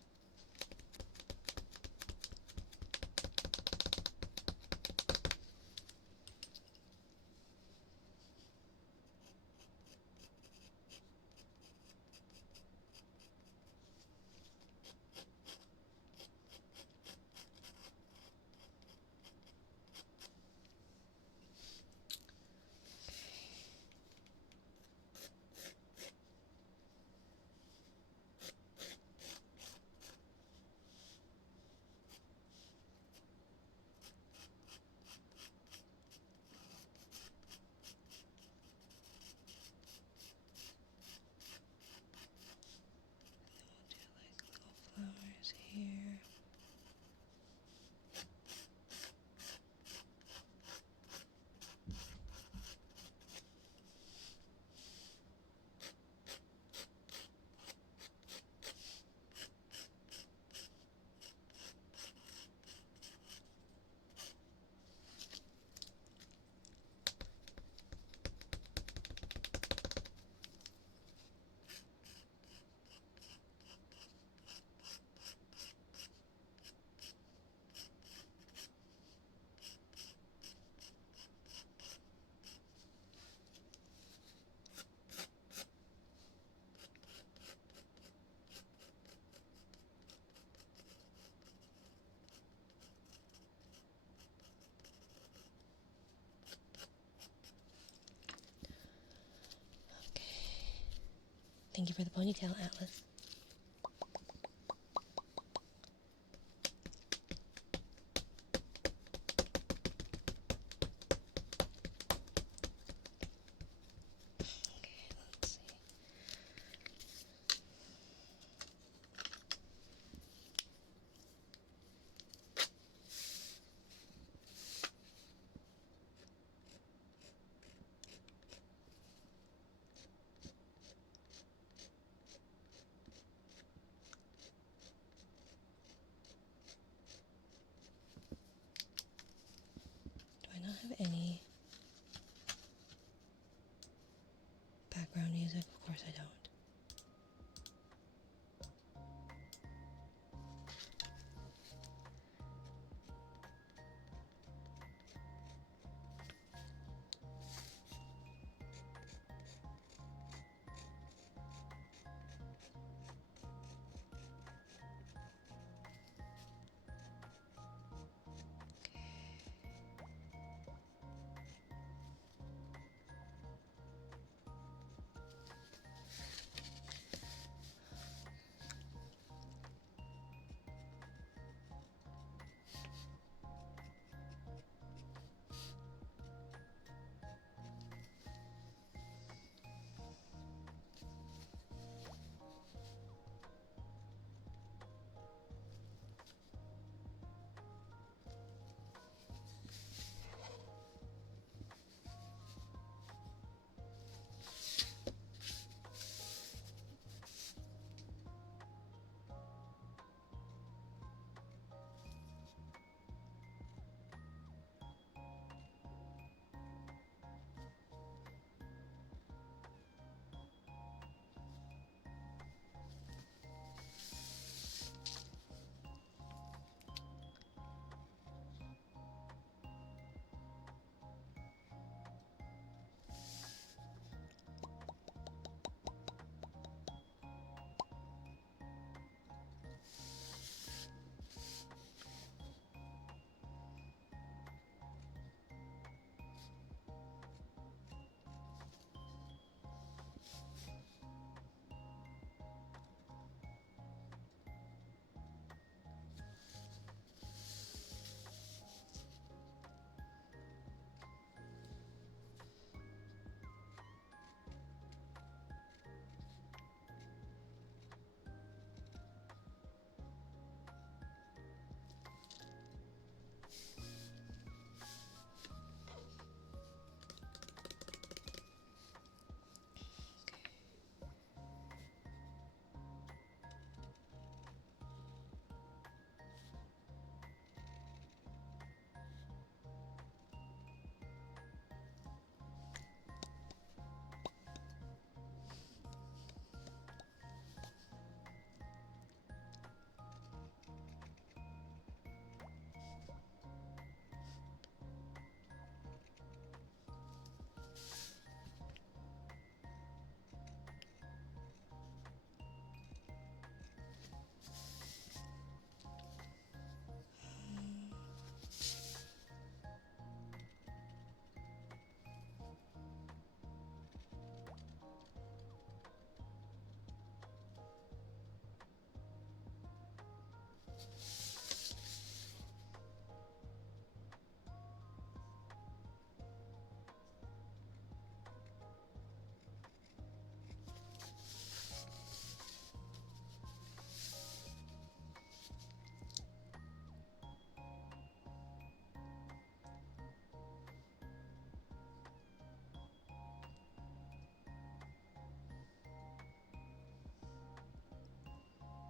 Thank you for the ponytail, Atlas. Okay, let's see. Do I not have any background music? Of course I don't.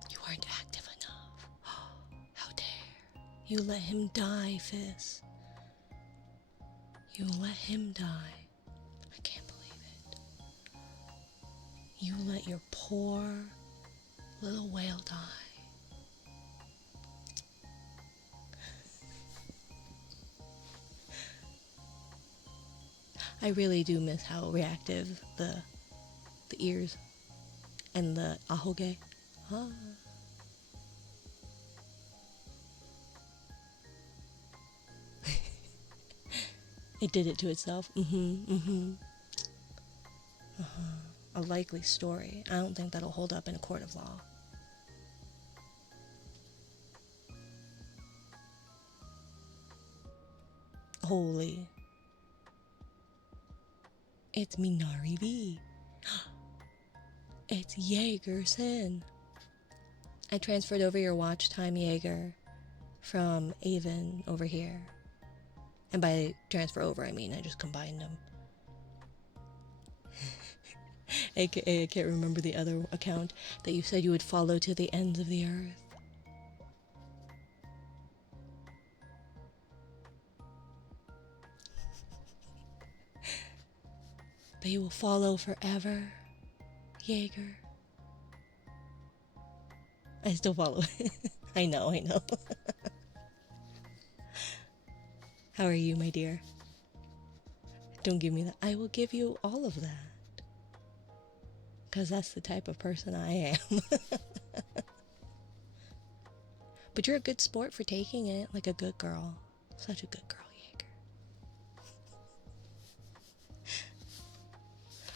You weren't active enough. How dare. You let him die, Fizz. You let him die. I can't believe it. You let your poor little whale die. I really do miss how reactive the ears and the ahoge. Ah. It did it to itself. Uh-huh. a likely story. I don't think that'll hold up in a court of law. Holy. It's Minari B. It's Jaegerson. I transferred over your watch time, Jaeger, from Avon over here. And by transfer over, I mean I just combined them. AKA, I can't remember the other account that you said you would follow to the ends of the earth. But you will follow forever, Jaeger. I still follow. I know. How are you, my dear? Don't give me that. I will give you all of that. Because that's the type of person I am. But you're a good sport for taking it, like a good girl. Such a good girl, Jaeger.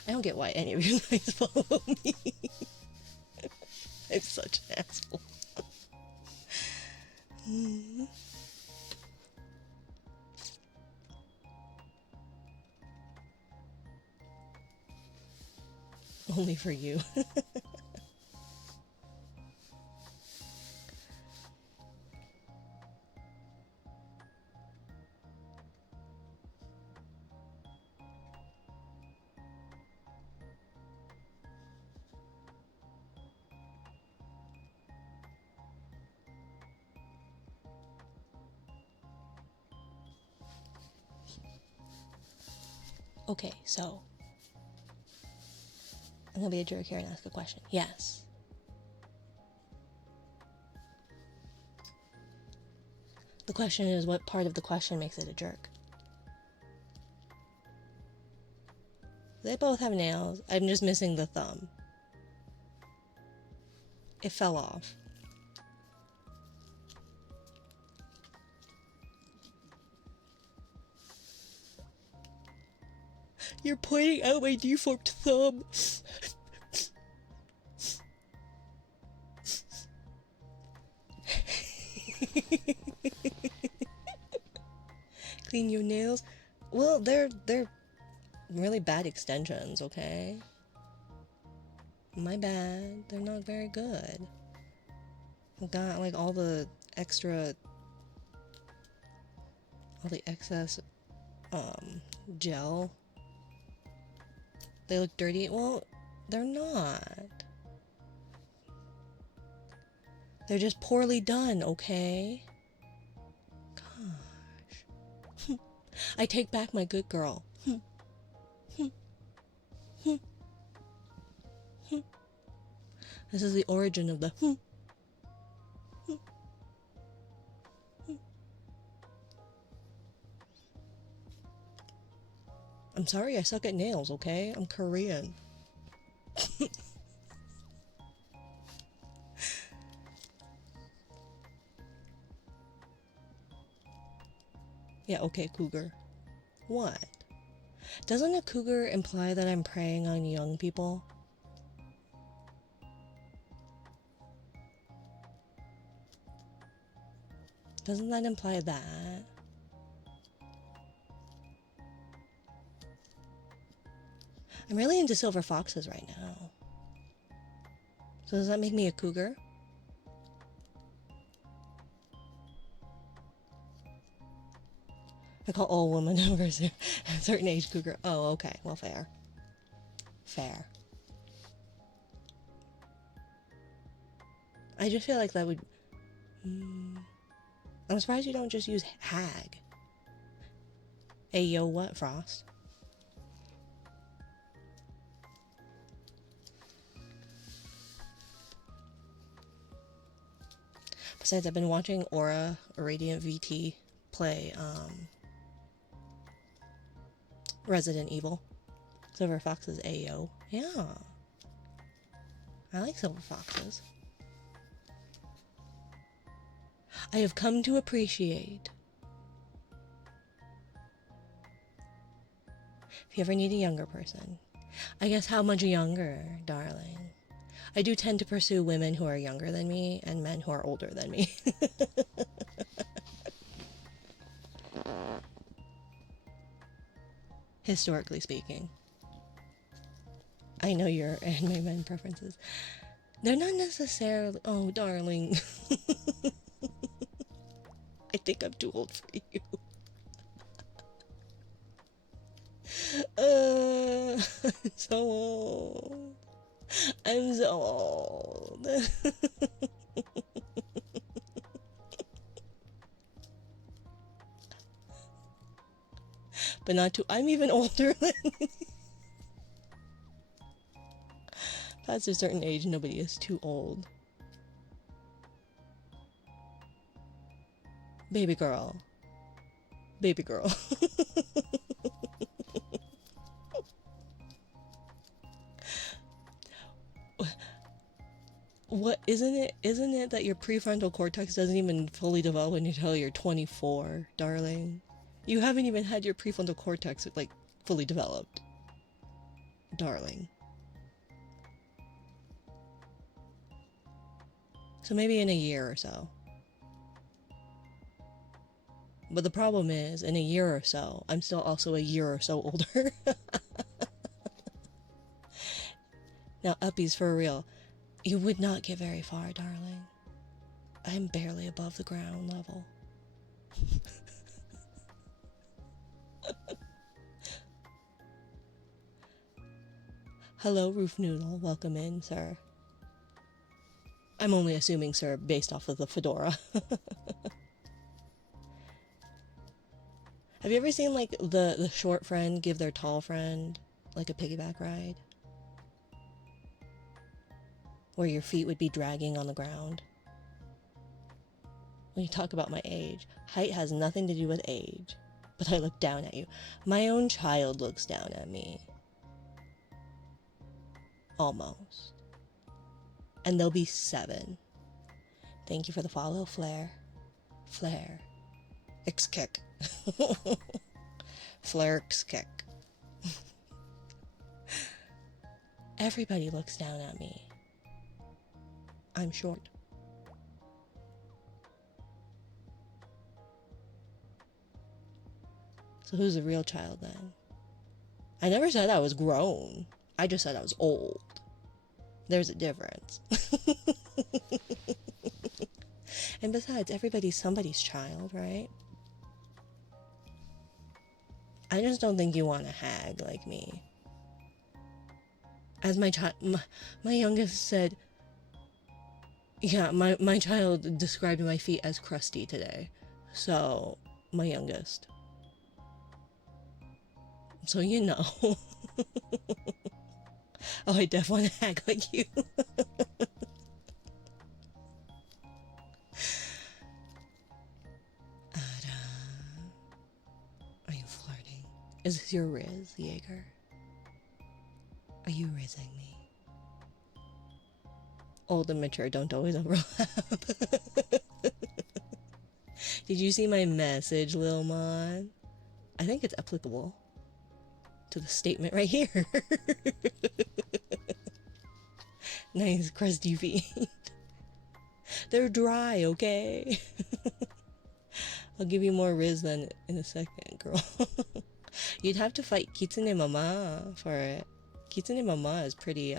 I don't get why any of you guys follow me. I'm such an asshole. Only for you. Okay, so I'm gonna be a jerk here and ask a question. Yes. The question is, what part of the question makes it a jerk? They both have nails. I'm just missing the thumb. It fell off. You're pointing out my deformed thumb. Clean your nails. Well, they're really bad extensions, okay? My bad. They're not very good. I've got like all the excess gel. They look dirty. Well, they're not. They're just poorly done, okay? Gosh. I take back my good girl. This is the origin of the I'm sorry, I suck at nails, okay? I'm Korean. Yeah, okay, cougar. What? Doesn't a cougar imply that I'm preying on young people? Doesn't that imply that? I'm really into silver foxes right now. So does that make me a cougar? I call all women over a certain age cougar. Oh, okay. Well, fair. Fair. I just feel like that would... I'm surprised you don't just use hag. Hey, yo, what, Frost? Besides, I've been watching Aura, Radiant VT, play, Resident Evil. Silver Fox's Ayo. Yeah. I like Silver Foxes. I have come to appreciate. If you ever need a younger person, I guess how much younger, darling? I do tend to pursue women who are younger than me and men who are older than me. Historically speaking. I know your anime men preferences. They're not necessarily... Oh, darling. I think I'm too old for you. I'm so old. I'm so old. But not too... I'm even older than... Past a certain age, nobody is too old. Baby girl. Baby girl. What isn't it that your prefrontal cortex doesn't even fully develop until you're 24, darling? You haven't even had your prefrontal cortex like fully developed, darling. So maybe in a year or so. But the problem is, in a year or so, I'm still also a year or so older. Now, uppies, for real, you would not get very far, darling. I'm barely above the ground level. Hello, Roof Noodle. Welcome in, sir. I'm only assuming, sir, based off of the fedora. Have you ever seen, like, the short friend give their tall friend, like, a piggyback ride? Where your feet would be dragging on the ground? When you talk about my age, height has nothing to do with age. But I look down at you. My own child looks down at me. Almost. And they'll be 7. Thank you for the follow, Flare. Flare. X-kick. Flare X-kick. Everybody looks down at me. I'm short. So who's the real child then? I never said I was grown. I just said I was old. There's a difference. And besides, everybody's somebody's child, right? I just don't think you want a hag like me. As my youngest said, yeah, my child described my feet as crusty today. So, my youngest. So you know. Oh, I definitely want to hag like you. Are you flirting? Is this your Riz, Jaeger? Are you rizzing me? Old and mature don't always overlap. Did you see my message, Lil Mon? I think it's applicable to the statement right here. Nice crusty feet. They're dry, okay? I'll give you more Riz than in a second, girl. You'd have to fight Kitsune Mama for it. Kitsune Mama is pretty,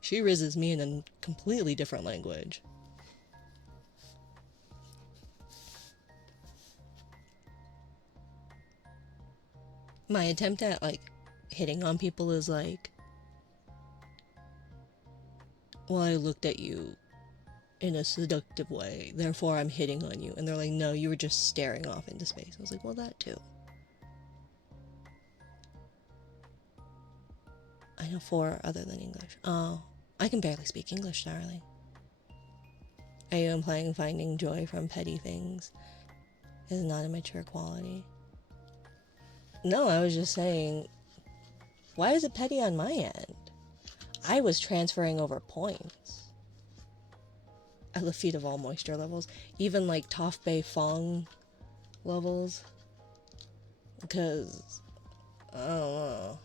she rizzes me in a completely different language. My attempt at, like, hitting on people is like, well, I looked at you in a seductive way, therefore I'm hitting on you. And they're like, no, you were just staring off into space. I was like, well, that too. I know 4 other than English. Oh, I can barely speak English, darling. Are you implying finding joy from petty things is not a mature quality? No, I was just saying, why is it petty on my end? I was transferring over points. At the feet of all moisture levels. Even like Toph Bay Fong levels. Because, I don't know.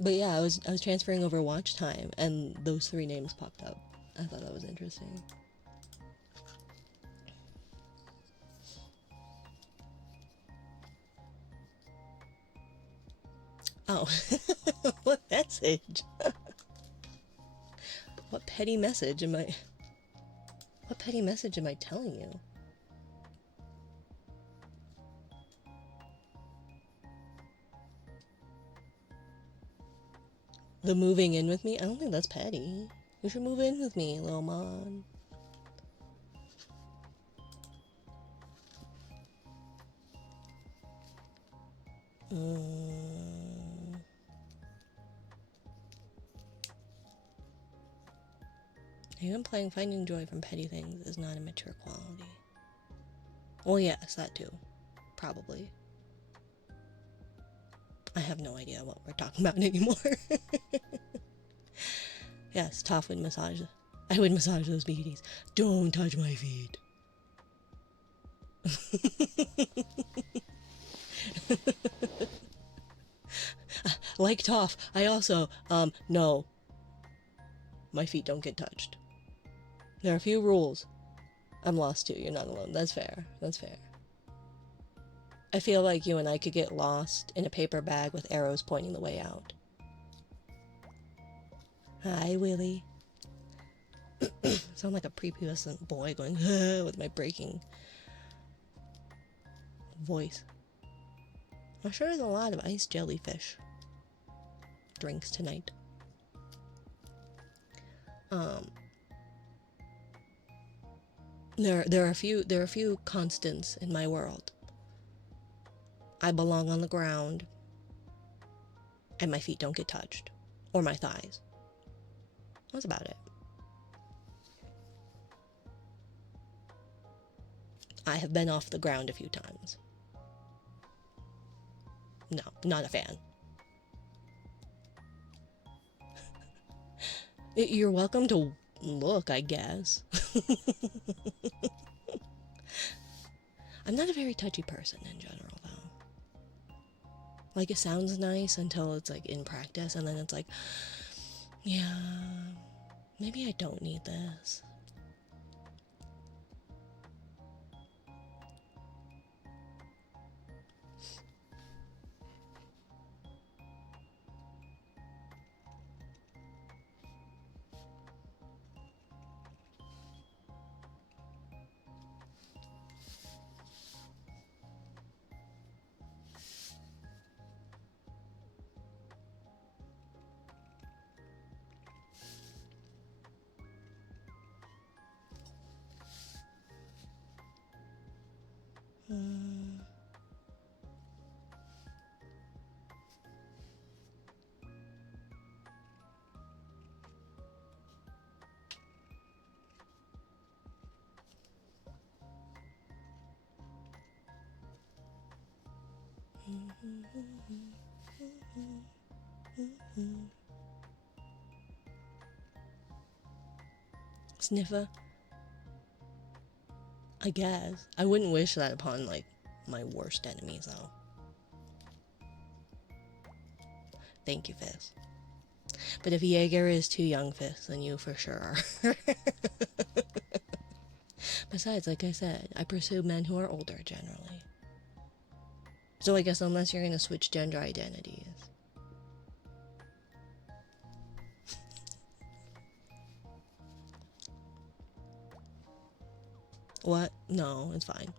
But yeah, I was transferring over watch time, and those 3 names popped up. I thought that was interesting. Oh, what message? What petty message am I? What petty message am I telling you? The moving in with me? I don't think that's petty. You should move in with me, little man. Even playing Finding Joy from petty things is not a mature quality. Well, yes, that too. Probably. I have no idea what we're talking about anymore. Yes, Toph would massage. I would massage those beauties. Don't touch my feet. Like Toph, I also, no. My feet don't get touched. There are a few rules. I'm lost too, you're not alone. That's fair. That's fair. I feel like you and I could get lost in a paper bag with arrows pointing the way out. Hi, Willie. Sound like a prepubescent boy going with my breaking voice. I'm sure there's a lot of ice jellyfish drinks tonight. There are a few constants in my world. I belong on the ground, and my feet don't get touched, or my thighs. That's about it. I have been off the ground a few times. No, not a fan. You're welcome to look, I guess. I'm not a very touchy person in general, though. Like, it sounds nice until it's, like, in practice, and then it's like, yeah, maybe I don't need this. Sniffer? I guess. I wouldn't wish that upon, like, my worst enemies, though. Thank you, Fizz. But if Jaeger is too young, Fizz, then you for sure are. Besides, like I said, I pursue men who are older, generally. So I guess unless you're gonna switch gender identities. What? No, it's fine.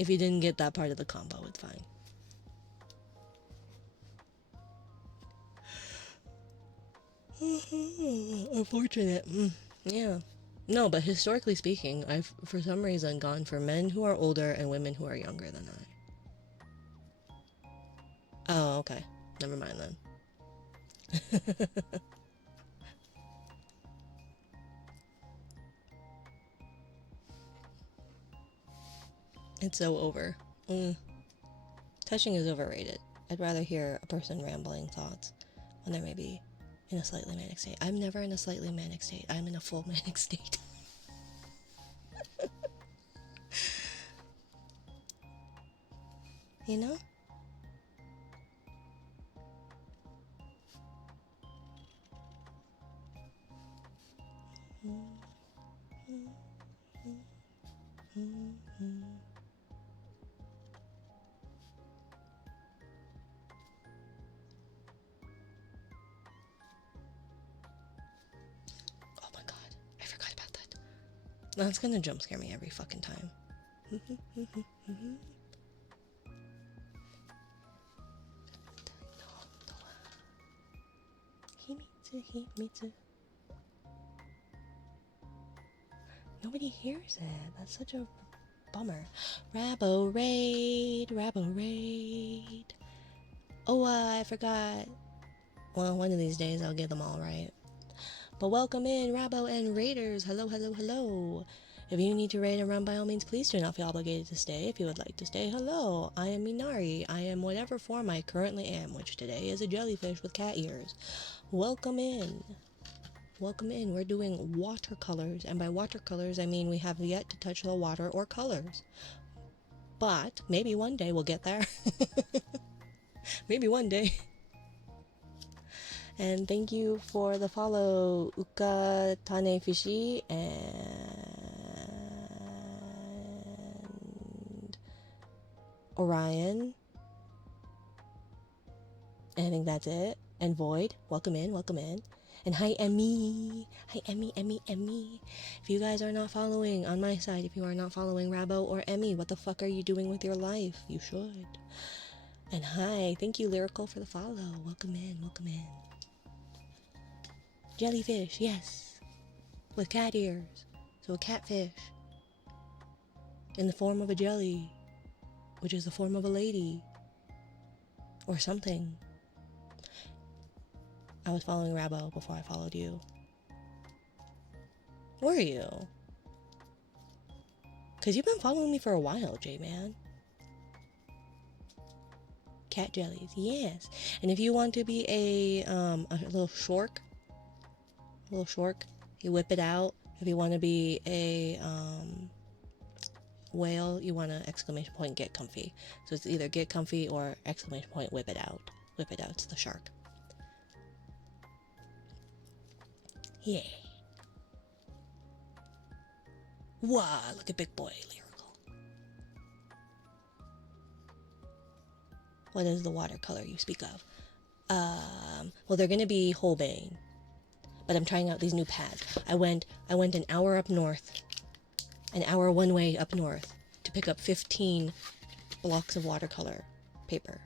If you didn't get that part of the combo, it's fine. Unfortunate. Yeah. No, but historically speaking, I've for some reason gone for men who are older and women who are younger than I. Oh, okay. Never mind then. It's so over. Touching is overrated. I'd rather hear a person rambling thoughts when they may be in a slightly manic state. I'm never in a slightly manic state. I'm in a full manic state. you know? Oh my god, I forgot about that. That's gonna jump scare me every fucking time. Nobody hears it. That's such a bummer. Rabo raid, Rabo raid. Oh, I forgot. Well, one of these days I'll get them all right. But welcome in, Rabo and Raiders. Hello, hello, hello. If you need to raid and run, by all means, please do not feel obligated to stay. If you would like to stay, hello. I am Minari. I am whatever form I currently am, which today is a jellyfish with cat ears. Welcome in. Welcome in. We're doing watercolors, and by watercolors I mean we have yet to touch the water or colors. But maybe one day we'll get there. Maybe one day. And thank you for the follow, Uka Tane Fishy and Orion. And I think that's it. And Void, welcome in, welcome in. And hi, Emmy. Hi, Emmy. If you guys are not following on my side, if you are not following Rabo or Emmy, what the fuck are you doing with your life? You should. And hi, thank you, Lyrical, for the follow. Welcome in, welcome in. Jellyfish, yes. With cat ears. So a catfish. In the form of a jelly. Which is the form of a lady. Or something. I was following Rabo before I followed you. Were you? Because you've been following me for a while, J-Man. Cat jellies, yes. And if you want to be a little shork, you whip it out. If you want to be a whale, you want to exclamation point get comfy. So it's either get comfy or exclamation point whip it out. Whip it out, it's the shark. Yeah. Wow, look at big boy, Lyrical. What is the watercolor you speak of? Well, they're gonna be Holbein, but I'm trying out these new pads. I went an hour up north, an hour one way up north to pick up 15 blocks of watercolor paper.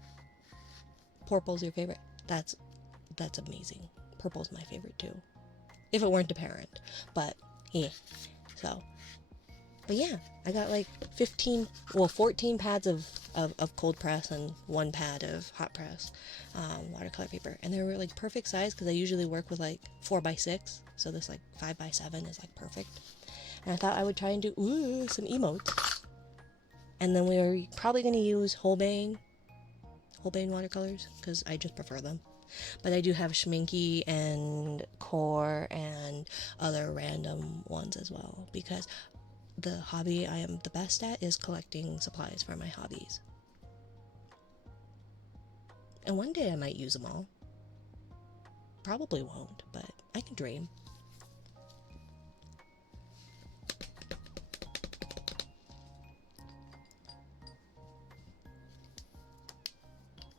Purple's your favorite? That's amazing. Purple's my favorite too. If it weren't apparent, but yeah. But yeah, I got like 14 pads of cold press and 1 pad of hot press watercolor paper. And they were like perfect size because I usually work with like 4x6. So this like 5x7 is like perfect. And I thought I would try and do some emotes. And then we were probably going to use Holbein watercolors because I just prefer them. But I do have Schminky and Core and other random ones as well, because the hobby I am the best at is collecting supplies for my hobbies. And one day I might use them all. Probably won't, but I can dream.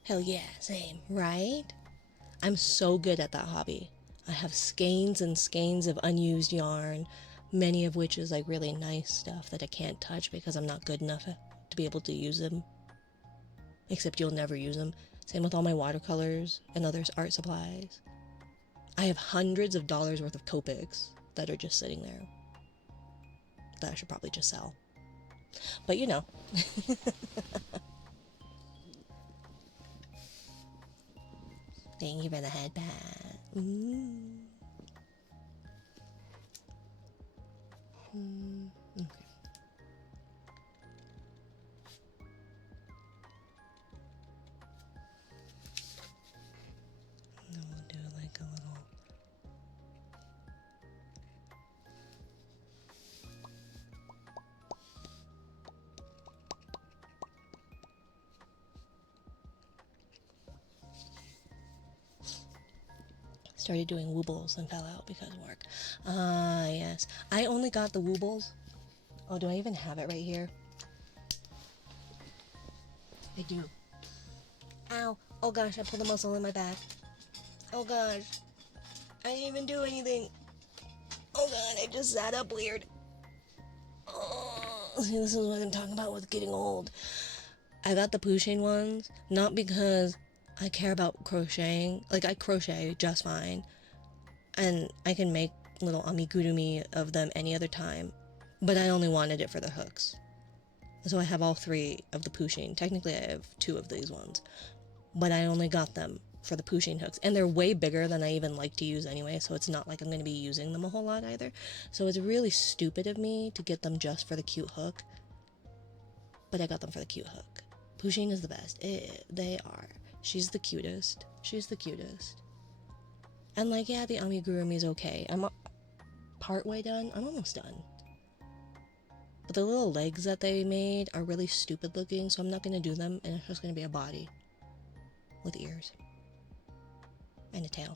Hell yeah, same, right? I'm so good at that hobby. I have skeins and skeins of unused yarn, many of which is like really nice stuff that I can't touch because I'm not good enough to be able to use them. Except you'll never use them. Same with all my watercolors and other art supplies. I have hundreds of dollars worth of Copics that are just sitting there that I should probably just sell. But you know. Thank you for the headband. Okay. Now we'll do like a little. started doing woobles and fell out because of work. Ah, yes. I only got the woobles. Oh, do I even have it right here? I do. Ow. Oh gosh, I pulled a muscle in my back. Oh gosh. I didn't even do anything. Oh god, I just sat up weird. Oh, see, this is what I'm talking about with getting old. I got the pushing ones, not because I care about crocheting. Like, I crochet just fine. And I can make little amigurumi of them any other time. But I only wanted it for the hooks. So I have all 3 of the pushing. Technically, I have 2 of these ones. But I only got them for the pushing hooks. And they're way bigger than I even like to use anyway, so it's not like I'm going to be using them a whole lot either. So it's really stupid of me to get them just for the cute hook. But I got them for the cute hook. Pushing is the best. They are. She's the cutest. She's the cutest. And like, yeah, the amigurumi is okay. I'm part way done. I'm almost done. But the little legs that they made are really stupid looking, so I'm not going to do them, and it's just going to be a body with ears and a tail.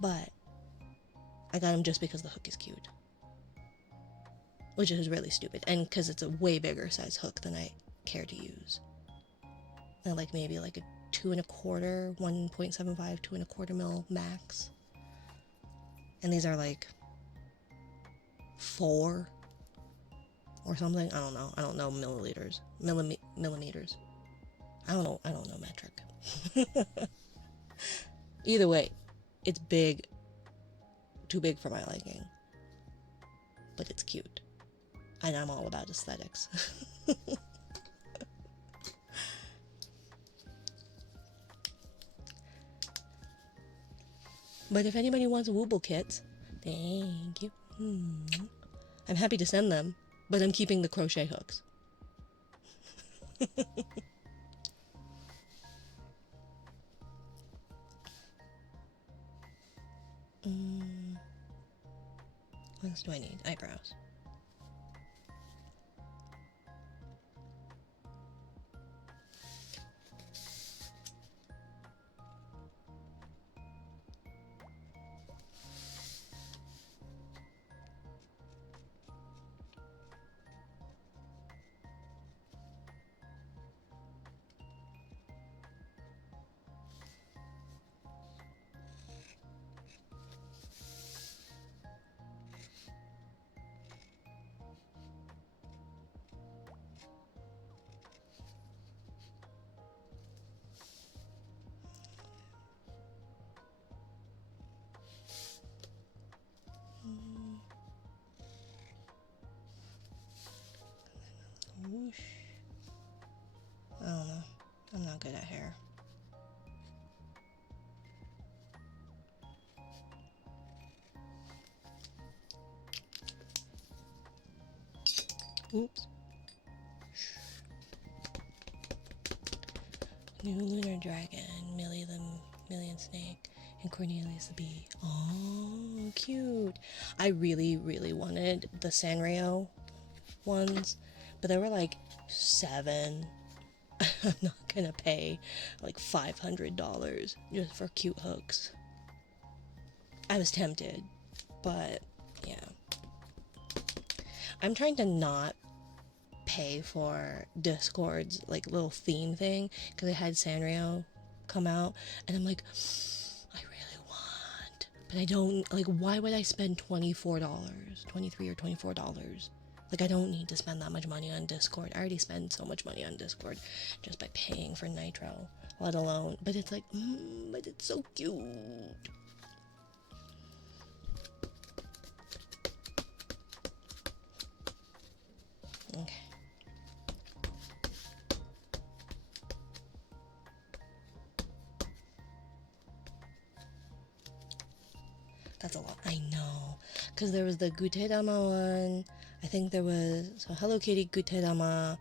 But I got them just because the hook is cute, which is really stupid, and because it's a way bigger size hook than I care to use. And like maybe like a 2 1/4, 1.75, 2 1/4 mil max. And these are like 4 or something. I don't know. I don't know milliliters, millimeters. I don't know metric. Either way, it's big. Too big for my liking. But it's cute. And I'm all about aesthetics. But if anybody wants wooble kits, thank you. I'm happy to send them, but I'm keeping the crochet hooks. What else do I need? Eyebrows. Whoosh. I don't know. I'm not good at hair. Oops. New Lunar Dragon, Millie the Million Snake, and Cornelius the Bee. Oh, cute. I really, really wanted the Sanrio ones, but they were like $7. I'm not gonna pay like $500 just for cute hooks. I was tempted, but yeah. I'm trying to not pay for Discord's like little theme thing because I had Sanrio come out, and I'm like, I really want, but I don't, like, why would I spend $24, $23 or $24? Like, I don't need to spend that much money on Discord. I already spend so much money on Discord just by paying for Nitro, let alone, but it's like, but it's so cute. Okay. That's a lot. I know. Because there was the Gutedama one. I think there was, so Hello Kitty, Gutedama,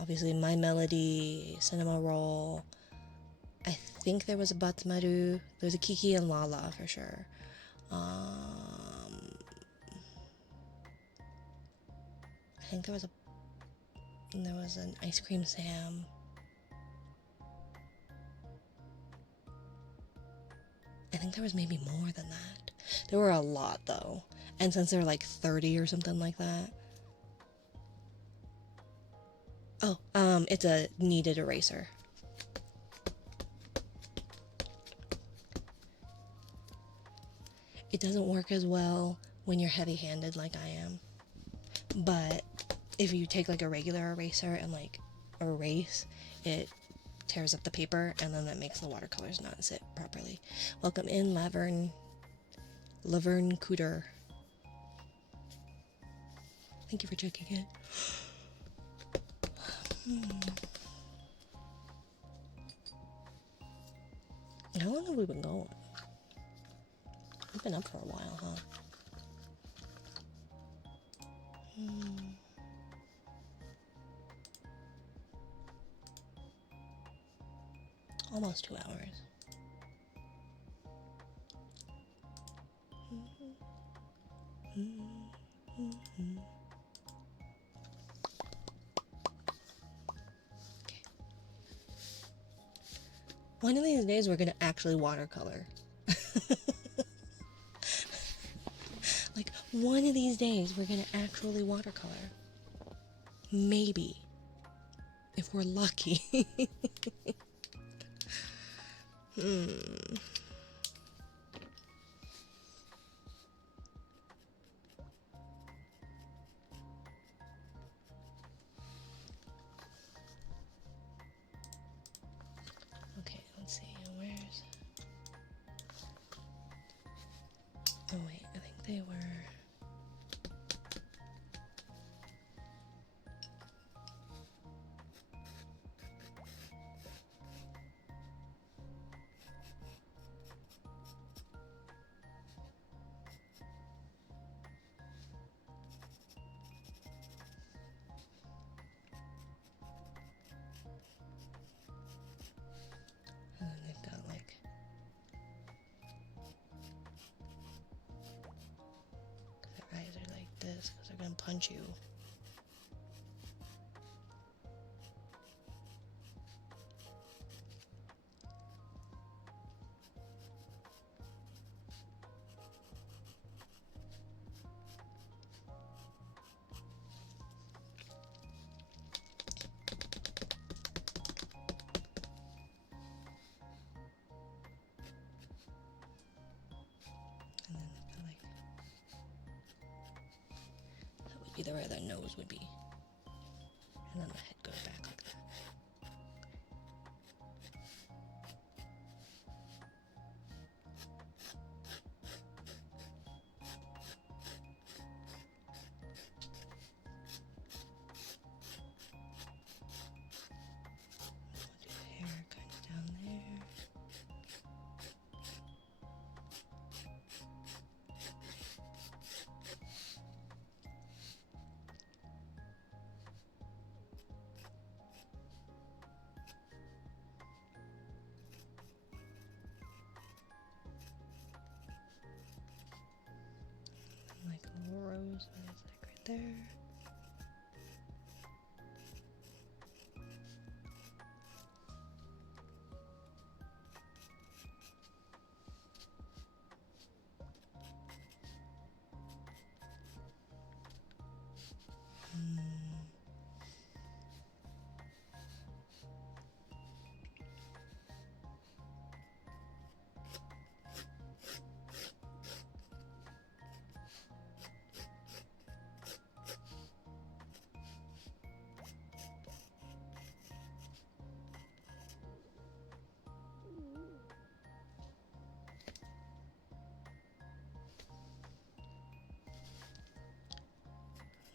obviously My Melody, Cinema Roll. I think there was a Batmaru. There's a Kiki and Lala for sure. I think there was an Ice Cream Sam. think there was maybe more than that. There were a lot though. And since they're like 30 or something like that. Oh, it's a kneaded eraser. It doesn't work as well when you're heavy-handed like I am. But if you take like a regular eraser and like erase, it tears up the paper, and then that makes the watercolors not sit properly. Welcome in, Laverne Cooter. Thank you for checking in. How long have we been going? We've been up for a while, huh? Almost 2 hours. Okay. One of these days we're gonna actually watercolor. Like, one of these days we're gonna actually watercolor. Maybe. If we're lucky. Okay, let's see, where's... Oh wait, I think they were... And then they've got like... Their eyes are like this because they're gonna punch you. And then they're like... That would be the where their nose would be. And then the head goes back like that. Do the hair kind of down there. Like a little rose, what is that right there?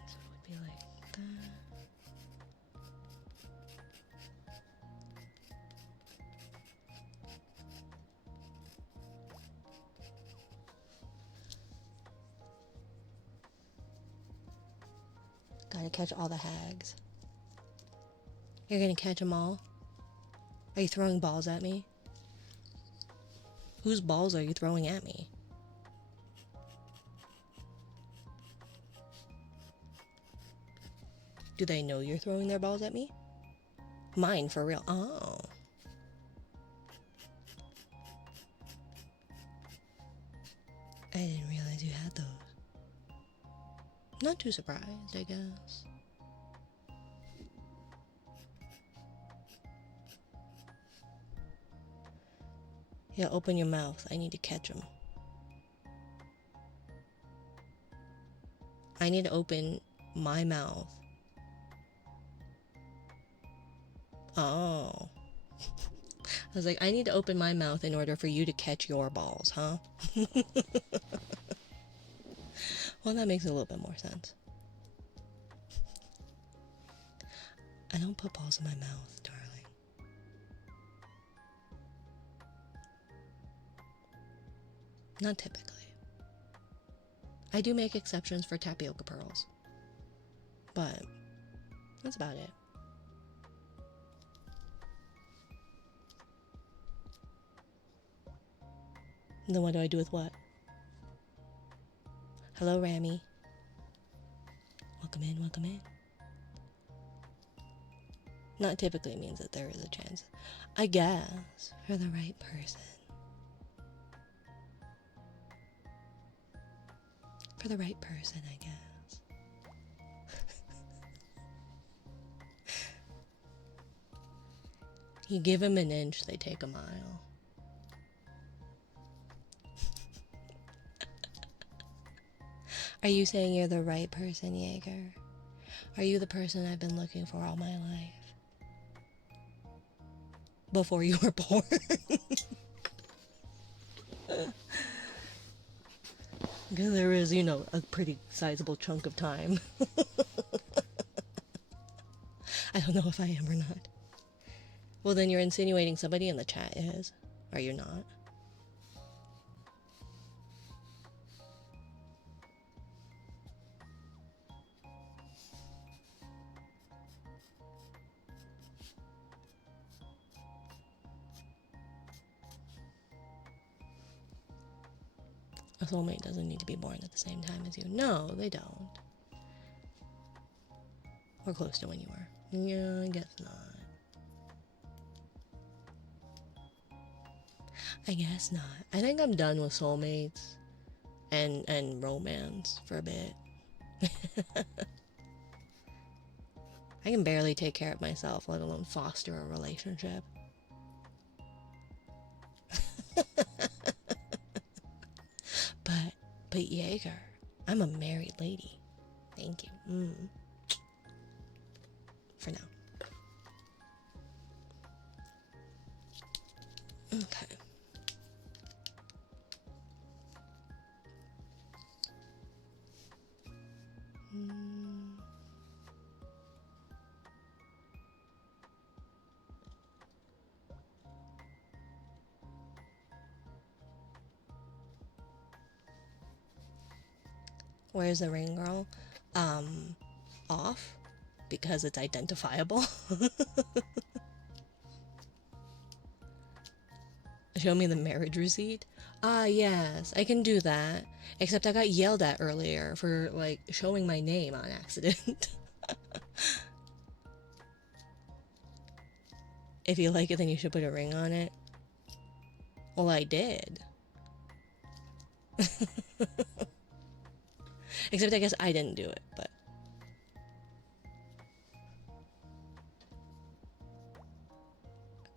So it would be like that. Gotta catch all the hags. You're gonna catch them all? Are you throwing balls at me? Whose balls are you throwing at me? Do they know you're throwing their balls at me? Mine, for real. Oh. surprised you had those. Not too surprised, I guess. Yeah, open your mouth. I need to catch them. I need to open my mouth. Oh. I was like, I need to open my mouth in order for you to catch your balls, huh? Well, that makes a little bit more sense. I don't put balls in my mouth, darling. Not typically. I do make exceptions for tapioca pearls. But that's about it. Then what do I do with what? Hello, Rami. Welcome in, welcome in. Not typically means that there is a chance. I guess, for the right person. For the right person, I guess. You give them an inch, they take a mile. Are you saying you're the right person, Jaeger? Are you the person I've been looking for all my life? Before you were born? Because there is, you know, a pretty sizable chunk of time. I don't know if I am or not. Well, then you're insinuating somebody in the chat is. Are you not? A soulmate doesn't need to be born at the same time as you. No, they don't. Or close to when you were. Yeah, I guess not. I guess not. I think I'm done with soulmates and romance for a bit. I can barely take care of myself, let alone foster a relationship. But Jaeger, I'm a married lady. Thank you. For now. Okay. Where's the ring, girl? Off, because it's identifiable. Show me the marriage receipt. Ah, yes, I can do that. Except I got yelled at earlier for, like, showing my name on accident. If you like it, then you should put a ring on it. Well, I did. Except I guess I didn't do it, but...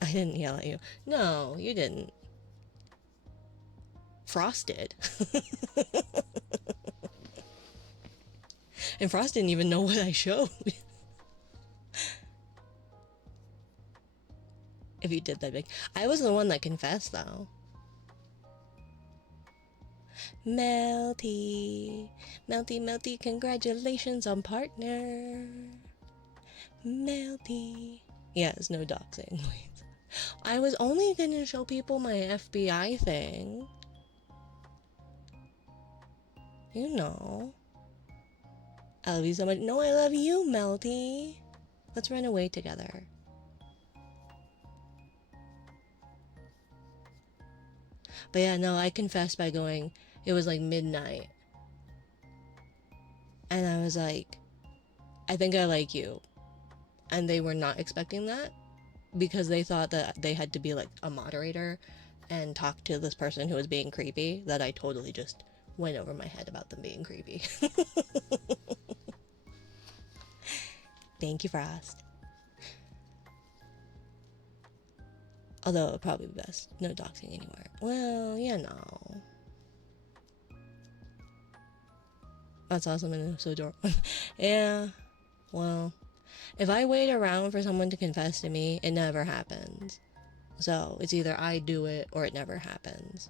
I didn't yell at you. No, you didn't. Frost did. And Frost didn't even know what I showed. If you did that big. I was the one that confessed, though. Melty. Melty, Melty, congratulations on partner. Melty. Yes, no doxing, please. I was only gonna show people my FBI thing. You know. I love you so much. No, I love you, Melty. Let's run away together. But yeah, no, I confessed by going, it was like midnight. And I was like, I think I like you. And they were not expecting that because they thought that they had to be like a moderator and talk to this person who was being creepy that I totally just went over my head about them being creepy. Thank you, Frost. Although it'd probably be best no doxing anywhere. Well, you know. That's awesome and so adorable. Yeah. Well, if I wait around for someone to confess to me, it never happens. So it's either I do it or it never happens.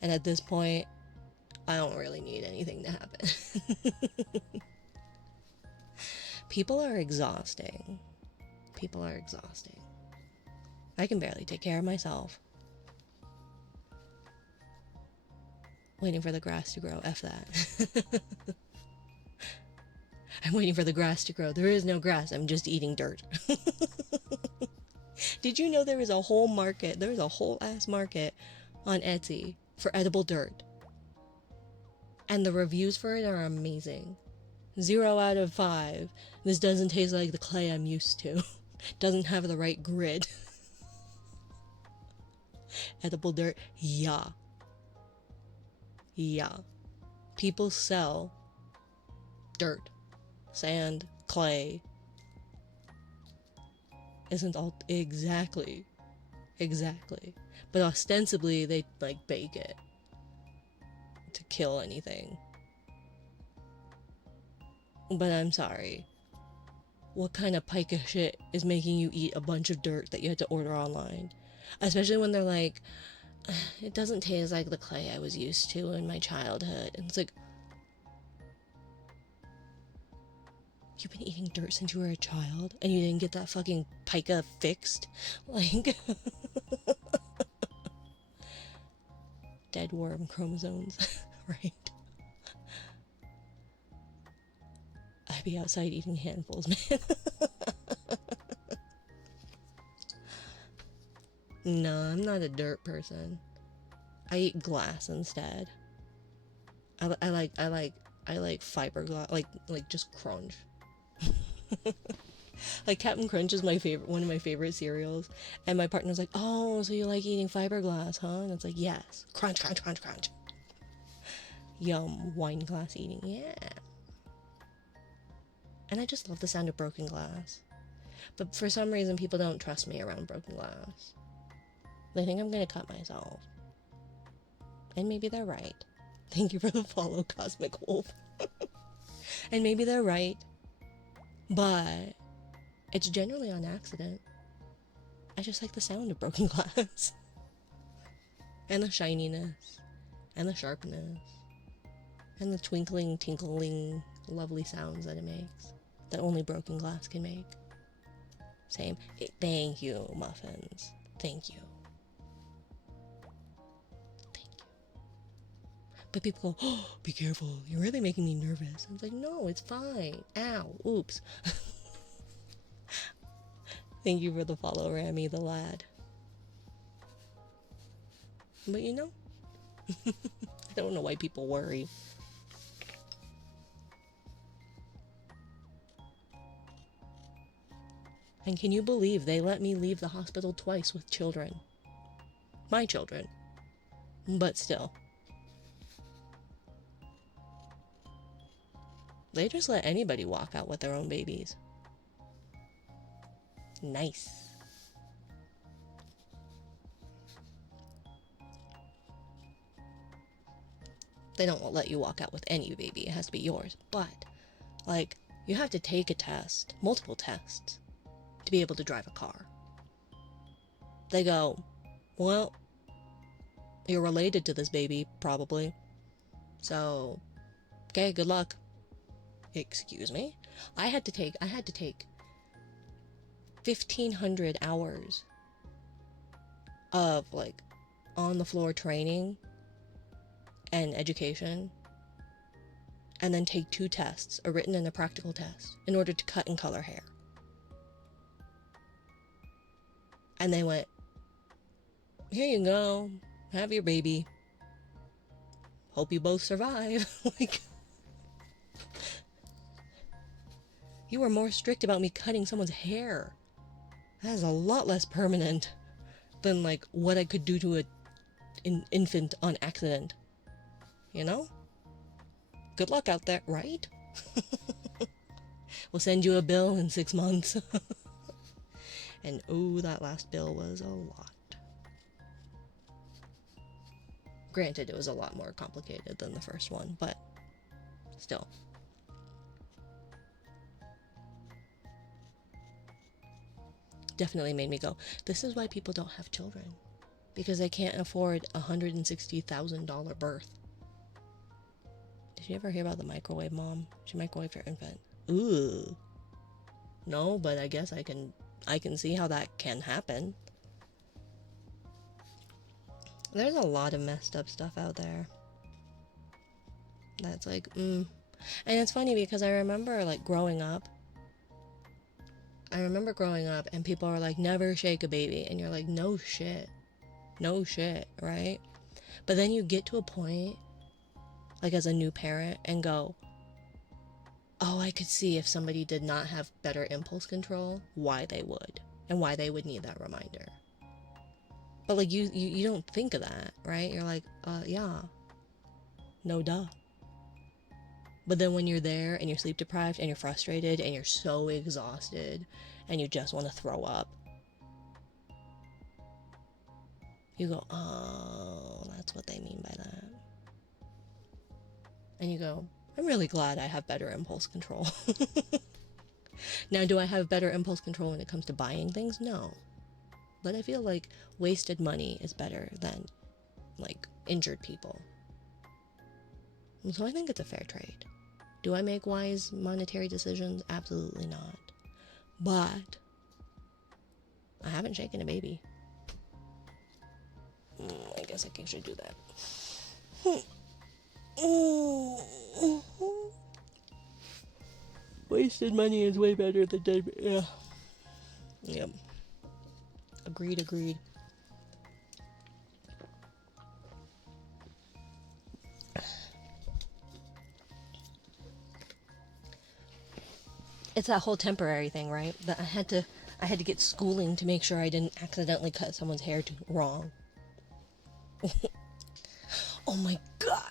And at this point, I don't really need anything to happen. People are exhausting. People are exhausting. I can barely take care of myself. Waiting for the grass to grow. F that. I'm waiting for the grass to grow. There is no grass. I'm just eating dirt. Did you know there is a whole market? There's a whole ass market on Etsy for edible dirt. And the reviews for it are amazing. 0 out of 5. This doesn't taste like the clay I'm used to. Doesn't have the right grit. Edible dirt, yeah. Yeah. People sell dirt, sand, clay. Isn't all exactly. But ostensibly they like bake it to kill anything. But I'm sorry. What kind of pike of shit is making you eat a bunch of dirt that you had to order online? Especially when they're like, it doesn't taste like the clay I was used to in my childhood. And it's like, you've been eating dirt since you were a child and you didn't get that fucking pica fixed? Like, dead worm chromosomes, right? I'd be outside eating handfuls, man. No, I'm not a dirt person. I eat glass instead. I like fiberglass, like just crunch. Like Captain Crunch is one of my favorite cereals, and my partner's like, "Oh, so you like eating fiberglass, huh?" And it's like, "Yes, crunch, crunch, crunch, crunch." Yum, wine glass eating, yeah. And I just love the sound of broken glass. But for some reason, people don't trust me around broken glass. They think I'm gonna cut myself. And maybe they're right. Thank you for the follow, Cosmic Wolf. And maybe they're right. But it's generally on accident. I just like the sound of broken glass. And the shininess. And the sharpness. And the twinkling, tinkling, lovely sounds that it makes. That only broken glass can make. Same. Thank you, muffins. Thank you. But people go, "Oh, be careful. You're really making me nervous." I was like, no, it's fine. Ow. Oops. Thank you for the follow, Rami the lad. But you know, I don't know why people worry. And can you believe they let me leave the hospital twice with children? My children. But still. They just let anybody walk out with their own babies. Nice. They don't let you walk out with any baby. It has to be yours. But, like, you have to take a test, multiple tests, to be able to drive a car. They go, well, you're related to this baby, probably. So, okay, good luck. Excuse me? I had to take 1,500 hours of, like, on-the-floor training and education, and then take 2 tests, a written and a practical test, in order to cut and color hair. And they went, here you go, have your baby. Hope you both survive. Like, you were more strict about me cutting someone's hair That is a lot less permanent than like what I could do to an infant on accident. You know? Good luck out there, right? We'll send you a bill in 6 months. And oh, that last bill was a lot. Granted, it was a lot more complicated than the first one, but still. Definitely made me go, this is why people don't have children. Because they can't afford a $160,000 birth. Did you ever hear about the microwave mom? She microwaved her infant. Ooh. No, but I guess I can see how that can happen. There's a lot of messed up stuff out there. That's like, And it's funny because I remember like growing up. And people are like, never shake a baby. And you're like, no shit. No shit, right? But then you get to a point, like as a new parent, and go, oh, I could see if somebody did not have better impulse control, why they would. And why they would need that reminder. But like you don't think of that, right? You're like, yeah. No duh. But then when you're there and you're sleep deprived and you're frustrated and you're so exhausted and you just want to throw up, you go, oh, that's what they mean by that. And you go, I'm really glad I have better impulse control. Now, do I have better impulse control when it comes to buying things? No. But I feel like wasted money is better than, like, injured people. And so I think it's a fair trade. Do I make wise monetary decisions? Absolutely not. But I haven't shaken a baby. I guess I should do that. Wasted money is way better than dead. Yeah. Yep. Agreed. It's that whole temporary thing, right? That I had to get schooling to make sure I didn't accidentally cut someone's hair wrong. Oh my god.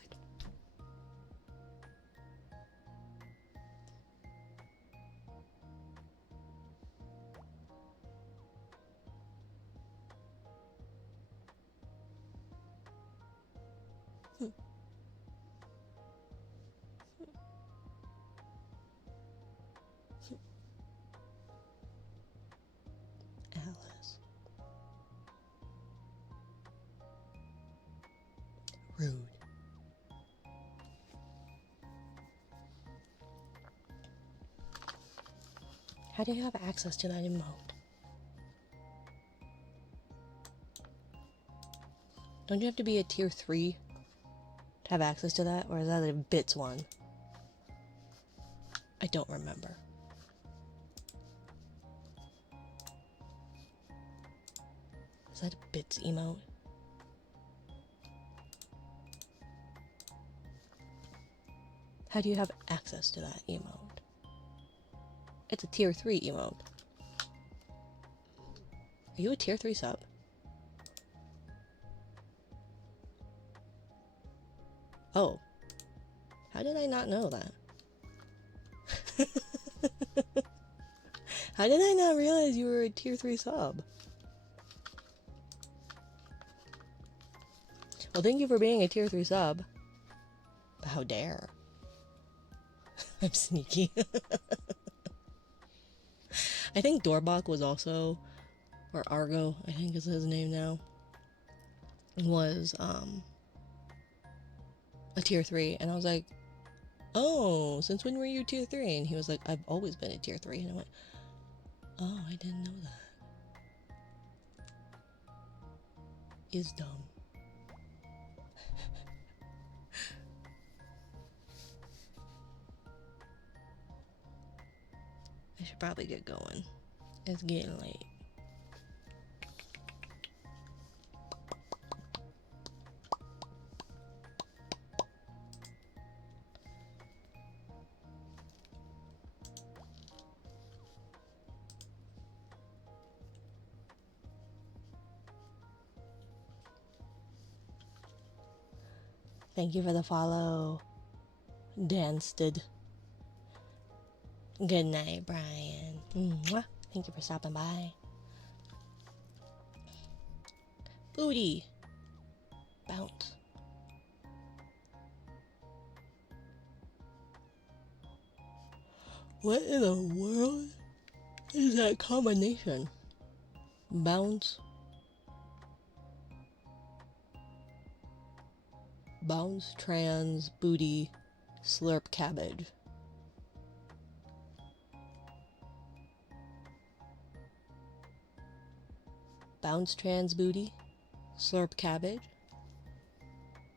Alice. Rude. How do you have access to that emote? Don't you have to be a tier 3 to have access to that? Or is that a bits one? I don't remember. Is that a bits emote? How do you have access to that emote? It's a tier 3 emote. Are you a tier 3 sub? Oh. How did I not know that? How did I not realize you were a tier 3 sub? Well, thank you for being a tier 3 sub. But how dare. I'm sneaky. I think Doorbach was also, or Argo, I think is his name now, was a tier 3. And I was like, oh, since when were you tier 3? And he was like, I've always been a tier 3. And I went, oh, I didn't know that. Is dumb. I should probably get going. It's getting late. Thank you for the follow. Danced. Good night, Brian. Mwah. Thank you for stopping by. Booty. Bounce. What in the world is that combination? Bounce. Bounce, trans, booty, slurp, cabbage. Bounce, trans, booty, slurp, cabbage.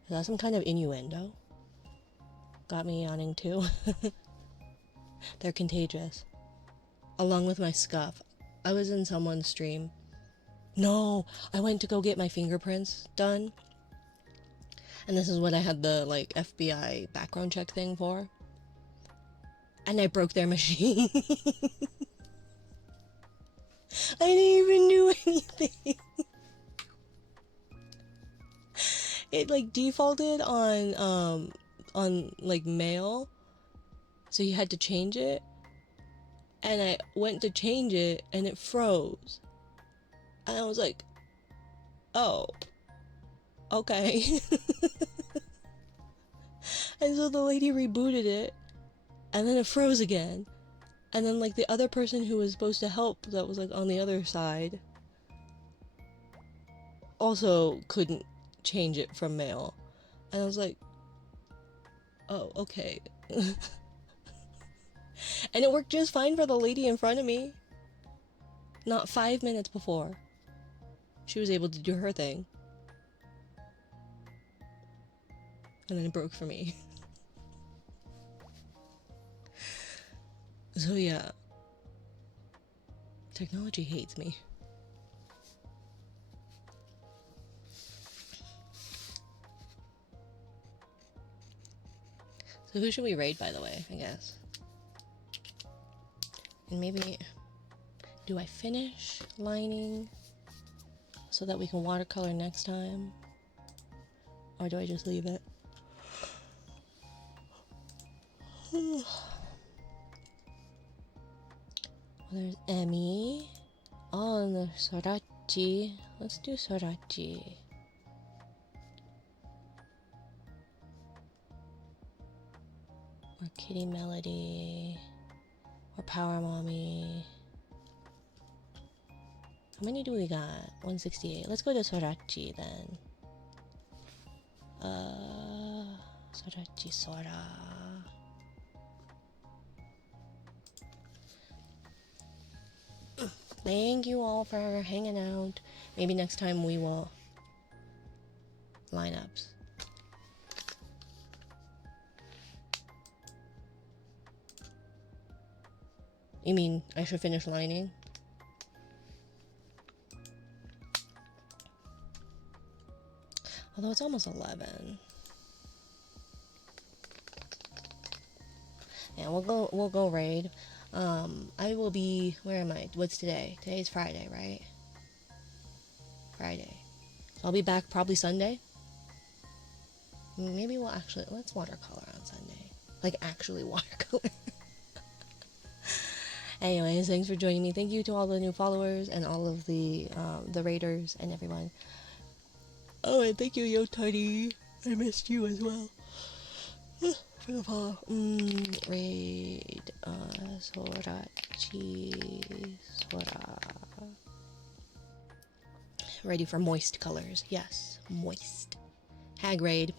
Is that some kind of innuendo? Got me yawning too. They're contagious. Along with my scuff. I was in someone's stream. No, I went to go get my fingerprints done. And this is what I had the, like, FBI background check thing for. And I broke their machine. I didn't even do anything. It, like, defaulted on, like, mail. So you had to change it. And I went to change it, and it froze. And I was like, oh, okay. And so the lady rebooted it, and then it froze again. And then, like, the other person who was supposed to help, that was, like, on the other side, also couldn't change it from mail. And I was like, oh, okay. And it worked just fine for the lady in front of me. Not 5 minutes before she was able to do her thing. And then it broke for me. So yeah. Technology hates me. So who should we raid, by the way, I guess? And maybe... do I finish lining so that we can watercolor next time? Or do I just leave it? Well, there's Emmy. Oh, and the Sorachi. Let's do Sorachi. Or Kitty Melody. Or Power Mommy. How many do we got? 168. Let's go to Sorachi then. Sorachi Sora. Thank you all for hanging out. Maybe next time we will lineups. You mean I should finish lining? Although it's almost 11. Yeah, we'll go raid. I will be, where am I? What's today? Today's Friday, right? Friday. So I'll be back probably Sunday. Maybe we'll actually, let's watercolor on Sunday. Like actually watercolor. Anyways, thanks for joining me. Thank you to all the new followers and all of the raiders and everyone. Oh, and thank you, Yotani. I missed you as well. For the follow. Raid. Sorachi. Sora. Ready for moist colors. Yes, moist. Hag raid.